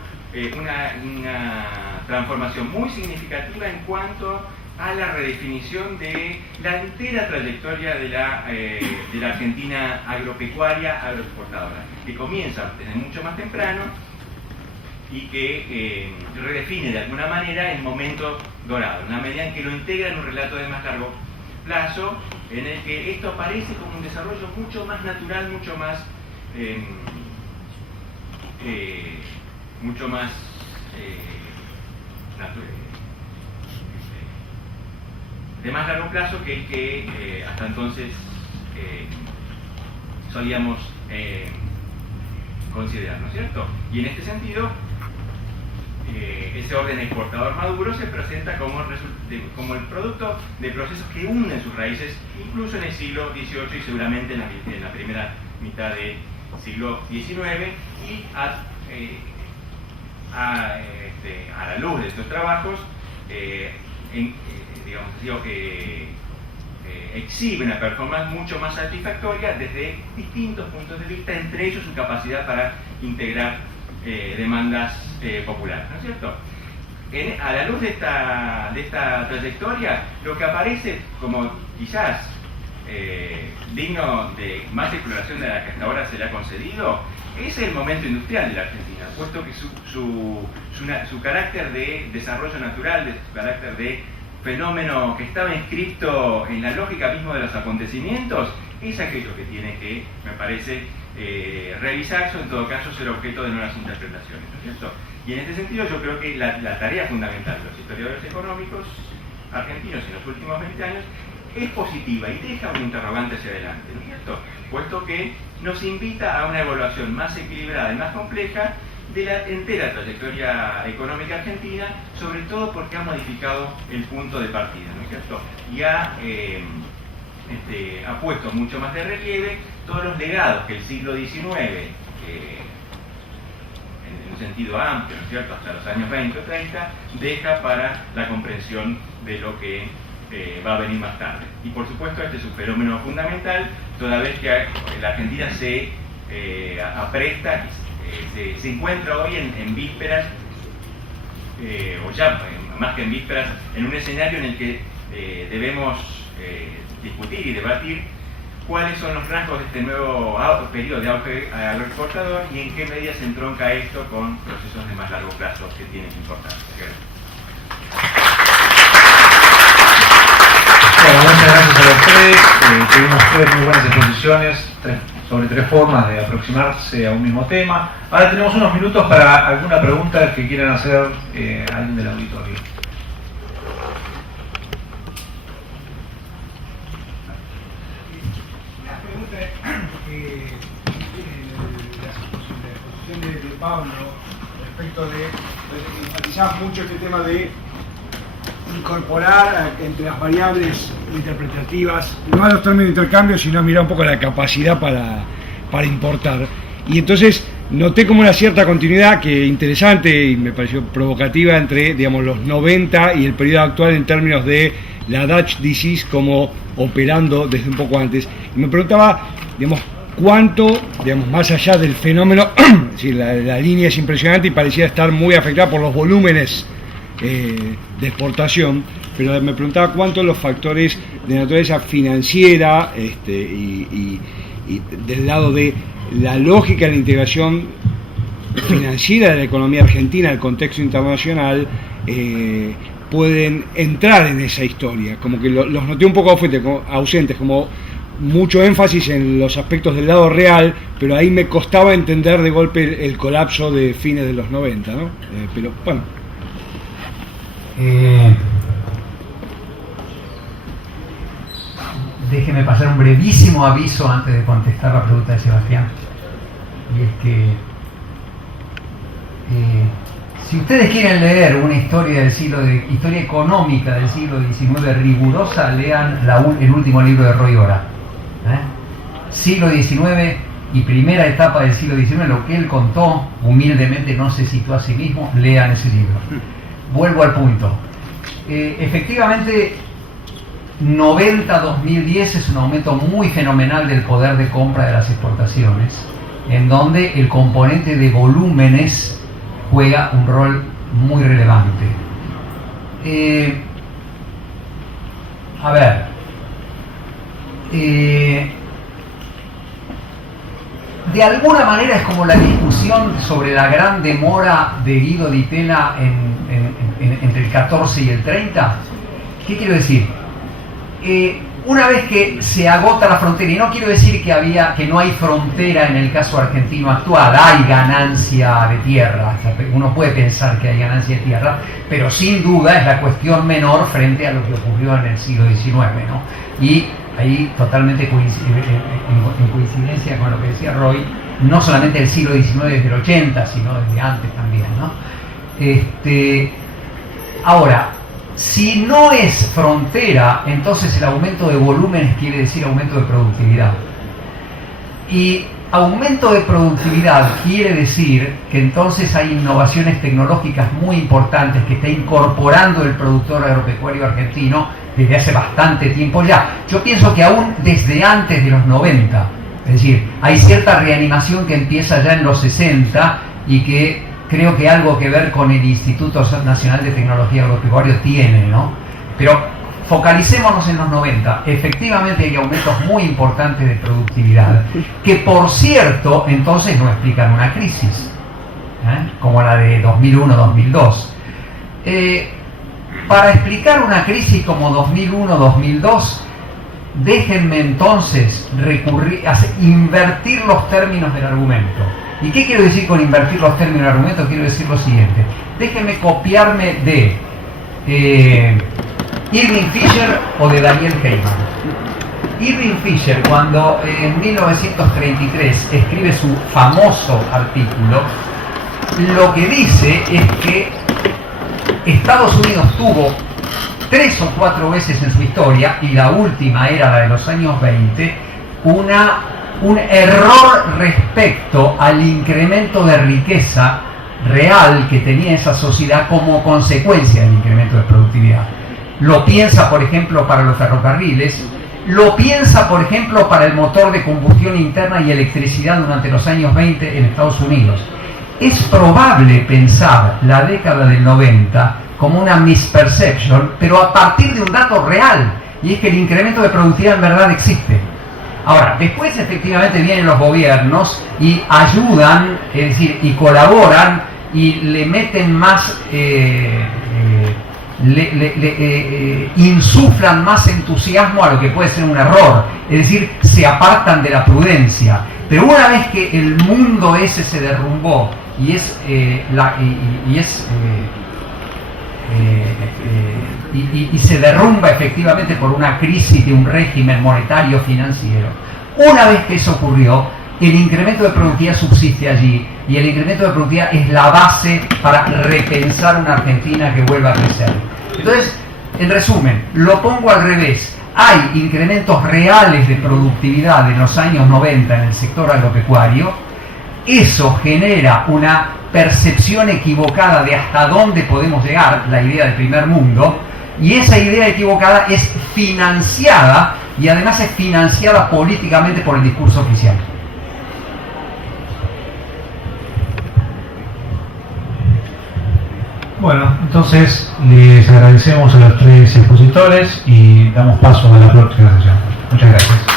una transformación muy significativa en cuanto a la redefinición de la entera trayectoria de la Argentina agropecuaria, agroexportadora, que comienza desde mucho más temprano y que redefine de alguna manera el momento dorado, en la medida en que lo integra en un relato de más largo plazo, en el que esto aparece como un desarrollo mucho más natural, mucho más de más largo plazo que el que hasta entonces solíamos considerar, ¿no es cierto? Y en este sentido, ese orden exportador maduro se presenta como el producto de procesos que unen sus raíces incluso en el siglo XVIII y seguramente en la primera mitad del siglo XIX, y a la luz de estos trabajos, digamos, que exhibe una performance mucho más satisfactoria desde distintos puntos de vista, entre ellos su capacidad para integrar demandas populares, ¿no es cierto? A la luz de esta trayectoria, lo que aparece como quizás digno de más exploración de la que hasta ahora se le ha concedido es el momento industrial de la Argentina, puesto que su carácter de desarrollo natural, su carácter de fenómeno que estaba inscrito en la lógica misma de los acontecimientos, es aquello que tiene que, me parece, revisarse o en todo caso ser objeto de nuevas interpretaciones, ¿no es cierto? Y en este sentido yo creo que la tarea fundamental de los historiadores económicos argentinos en los últimos 20 años es positiva y deja un interrogante hacia adelante, ¿no es cierto? Puesto que nos invita a una evaluación más equilibrada y más compleja de la entera trayectoria económica argentina, sobre todo porque ha modificado el punto de partida, ¿no es cierto? Y ha puesto mucho más de relieve todos los legados que el siglo XIX, en un sentido amplio, ¿no es cierto?, hasta los años 20 o 30, deja para la comprensión de lo que va a venir más tarde. Y por supuesto este es un fenómeno fundamental, toda vez que la Argentina se apresta, se encuentra hoy en vísperas, o ya más que en vísperas, en un escenario en el que debemos discutir y debatir cuáles son los rasgos de este nuevo periodo de auge agroexportador y en qué medida se entronca esto con procesos de más largo plazo que tienen importancia. Bueno, muchas gracias a los tres. Tuvimos tres muy buenas exposiciones sobre tres formas de aproximarse a un mismo tema. Ahora tenemos unos minutos para alguna pregunta que quieran hacer alguien del auditorio. La pregunta es la exposición de Pablo respecto de enfatizar mucho este tema de incorporar entre las variables interpretativas, no a los términos de intercambio, sino a mirar un poco la capacidad para importar. Y entonces noté como una cierta continuidad que interesante y me pareció provocativa entre, digamos, los 90 y el periodo actual en términos de la Dutch Disease como operando desde un poco antes. Y me preguntaba, digamos, cuánto, digamos, más allá del fenómeno, sí, la línea es impresionante y parecía estar muy afectada por los volúmenes de exportación, pero me preguntaba cuánto los factores de naturaleza financiera y del lado de la lógica de la integración financiera de la economía argentina al contexto internacional pueden entrar en esa historia. Como que los noté un poco ausentes, como mucho énfasis en los aspectos del lado real, pero ahí me costaba entender de golpe el colapso de fines de los 90, ¿no? Pero bueno. Déjeme pasar un brevísimo aviso antes de contestar la pregunta de Sebastián. Y es que si ustedes quieren leer una historia historia económica del siglo XIX rigurosa, lean el último libro de Roy Ora. Siglo XIX y primera etapa del siglo XIX, lo que él contó, humildemente no se citó a sí mismo, lean ese libro. Vuelvo al punto. Efectivamente, 90-2010 es un aumento muy fenomenal del poder de compra de las exportaciones, en donde el componente de volúmenes juega un rol muy relevante. De alguna manera es como la discusión sobre la gran demora de Guido Di Tella entre el 14 y el 30. ¿Qué quiero decir? Una vez que se agota la frontera, y no quiero decir que no hay frontera en el caso argentino actual, hay ganancia de tierra, uno puede pensar que hay ganancia de tierra, pero sin duda es la cuestión menor frente a lo que ocurrió en el siglo XIX, ¿no? Y ahí totalmente en coincidencia con lo que decía Roy, no solamente el siglo XIX desde el 80, sino desde antes también, ¿no? Ahora, si no es frontera, entonces el aumento de volúmenes quiere decir aumento de productividad. Y aumento de productividad quiere decir que entonces hay innovaciones tecnológicas muy importantes que está incorporando el productor agropecuario argentino desde hace bastante tiempo ya. Yo pienso que aún desde antes de los 90, es decir, hay cierta reanimación que empieza ya en los 60 y que creo que algo que ver con el Instituto Nacional de Tecnología Agropecuaria tiene, ¿no? Pero focalicémonos en los 90. Efectivamente hay aumentos muy importantes de productividad, que por cierto, entonces no explican una crisis, como la de 2001-2002. Para explicar una crisis como 2001-2002, déjenme entonces invertir los términos del argumento. ¿Y qué quiero decir con invertir los términos del argumento? Quiero decir lo siguiente. Déjenme copiarme de Irving Fisher o de Daniel Heyman. Irving Fisher, cuando en 1933 escribe su famoso artículo, lo que dice es que Estados Unidos tuvo 3 o 4 veces en su historia, y la última era la de los años 20, un error respecto al incremento de riqueza real que tenía esa sociedad como consecuencia del incremento de productividad. Lo piensa, por ejemplo, para los ferrocarriles, lo piensa, por ejemplo, para el motor de combustión interna y electricidad durante los años 20 en Estados Unidos. Es probable pensar la década del 90 como una misperception, pero a partir de un dato real, y es que el incremento de productividad en verdad existe. Ahora, después efectivamente vienen los gobiernos y ayudan, es decir, y colaboran y le meten más, insuflan más entusiasmo a lo que puede ser un error, es decir, se apartan de la prudencia. Pero una vez que el mundo ese se derrumbó y se derrumba efectivamente por una crisis de un régimen monetario financiero, una vez que eso ocurrió, el incremento de productividad subsiste allí, y el incremento de productividad es la base para repensar una Argentina que vuelva a crecer. Entonces, en resumen, lo pongo al revés. Hay incrementos reales de productividad en los años 90 en el sector agropecuario. Eso genera una percepción equivocada de hasta dónde podemos llegar, la idea del primer mundo, y esa idea equivocada es financiada, y además es financiada políticamente por el discurso oficial. Bueno, entonces les agradecemos a los 3 expositores y damos paso a la próxima sesión. Muchas gracias.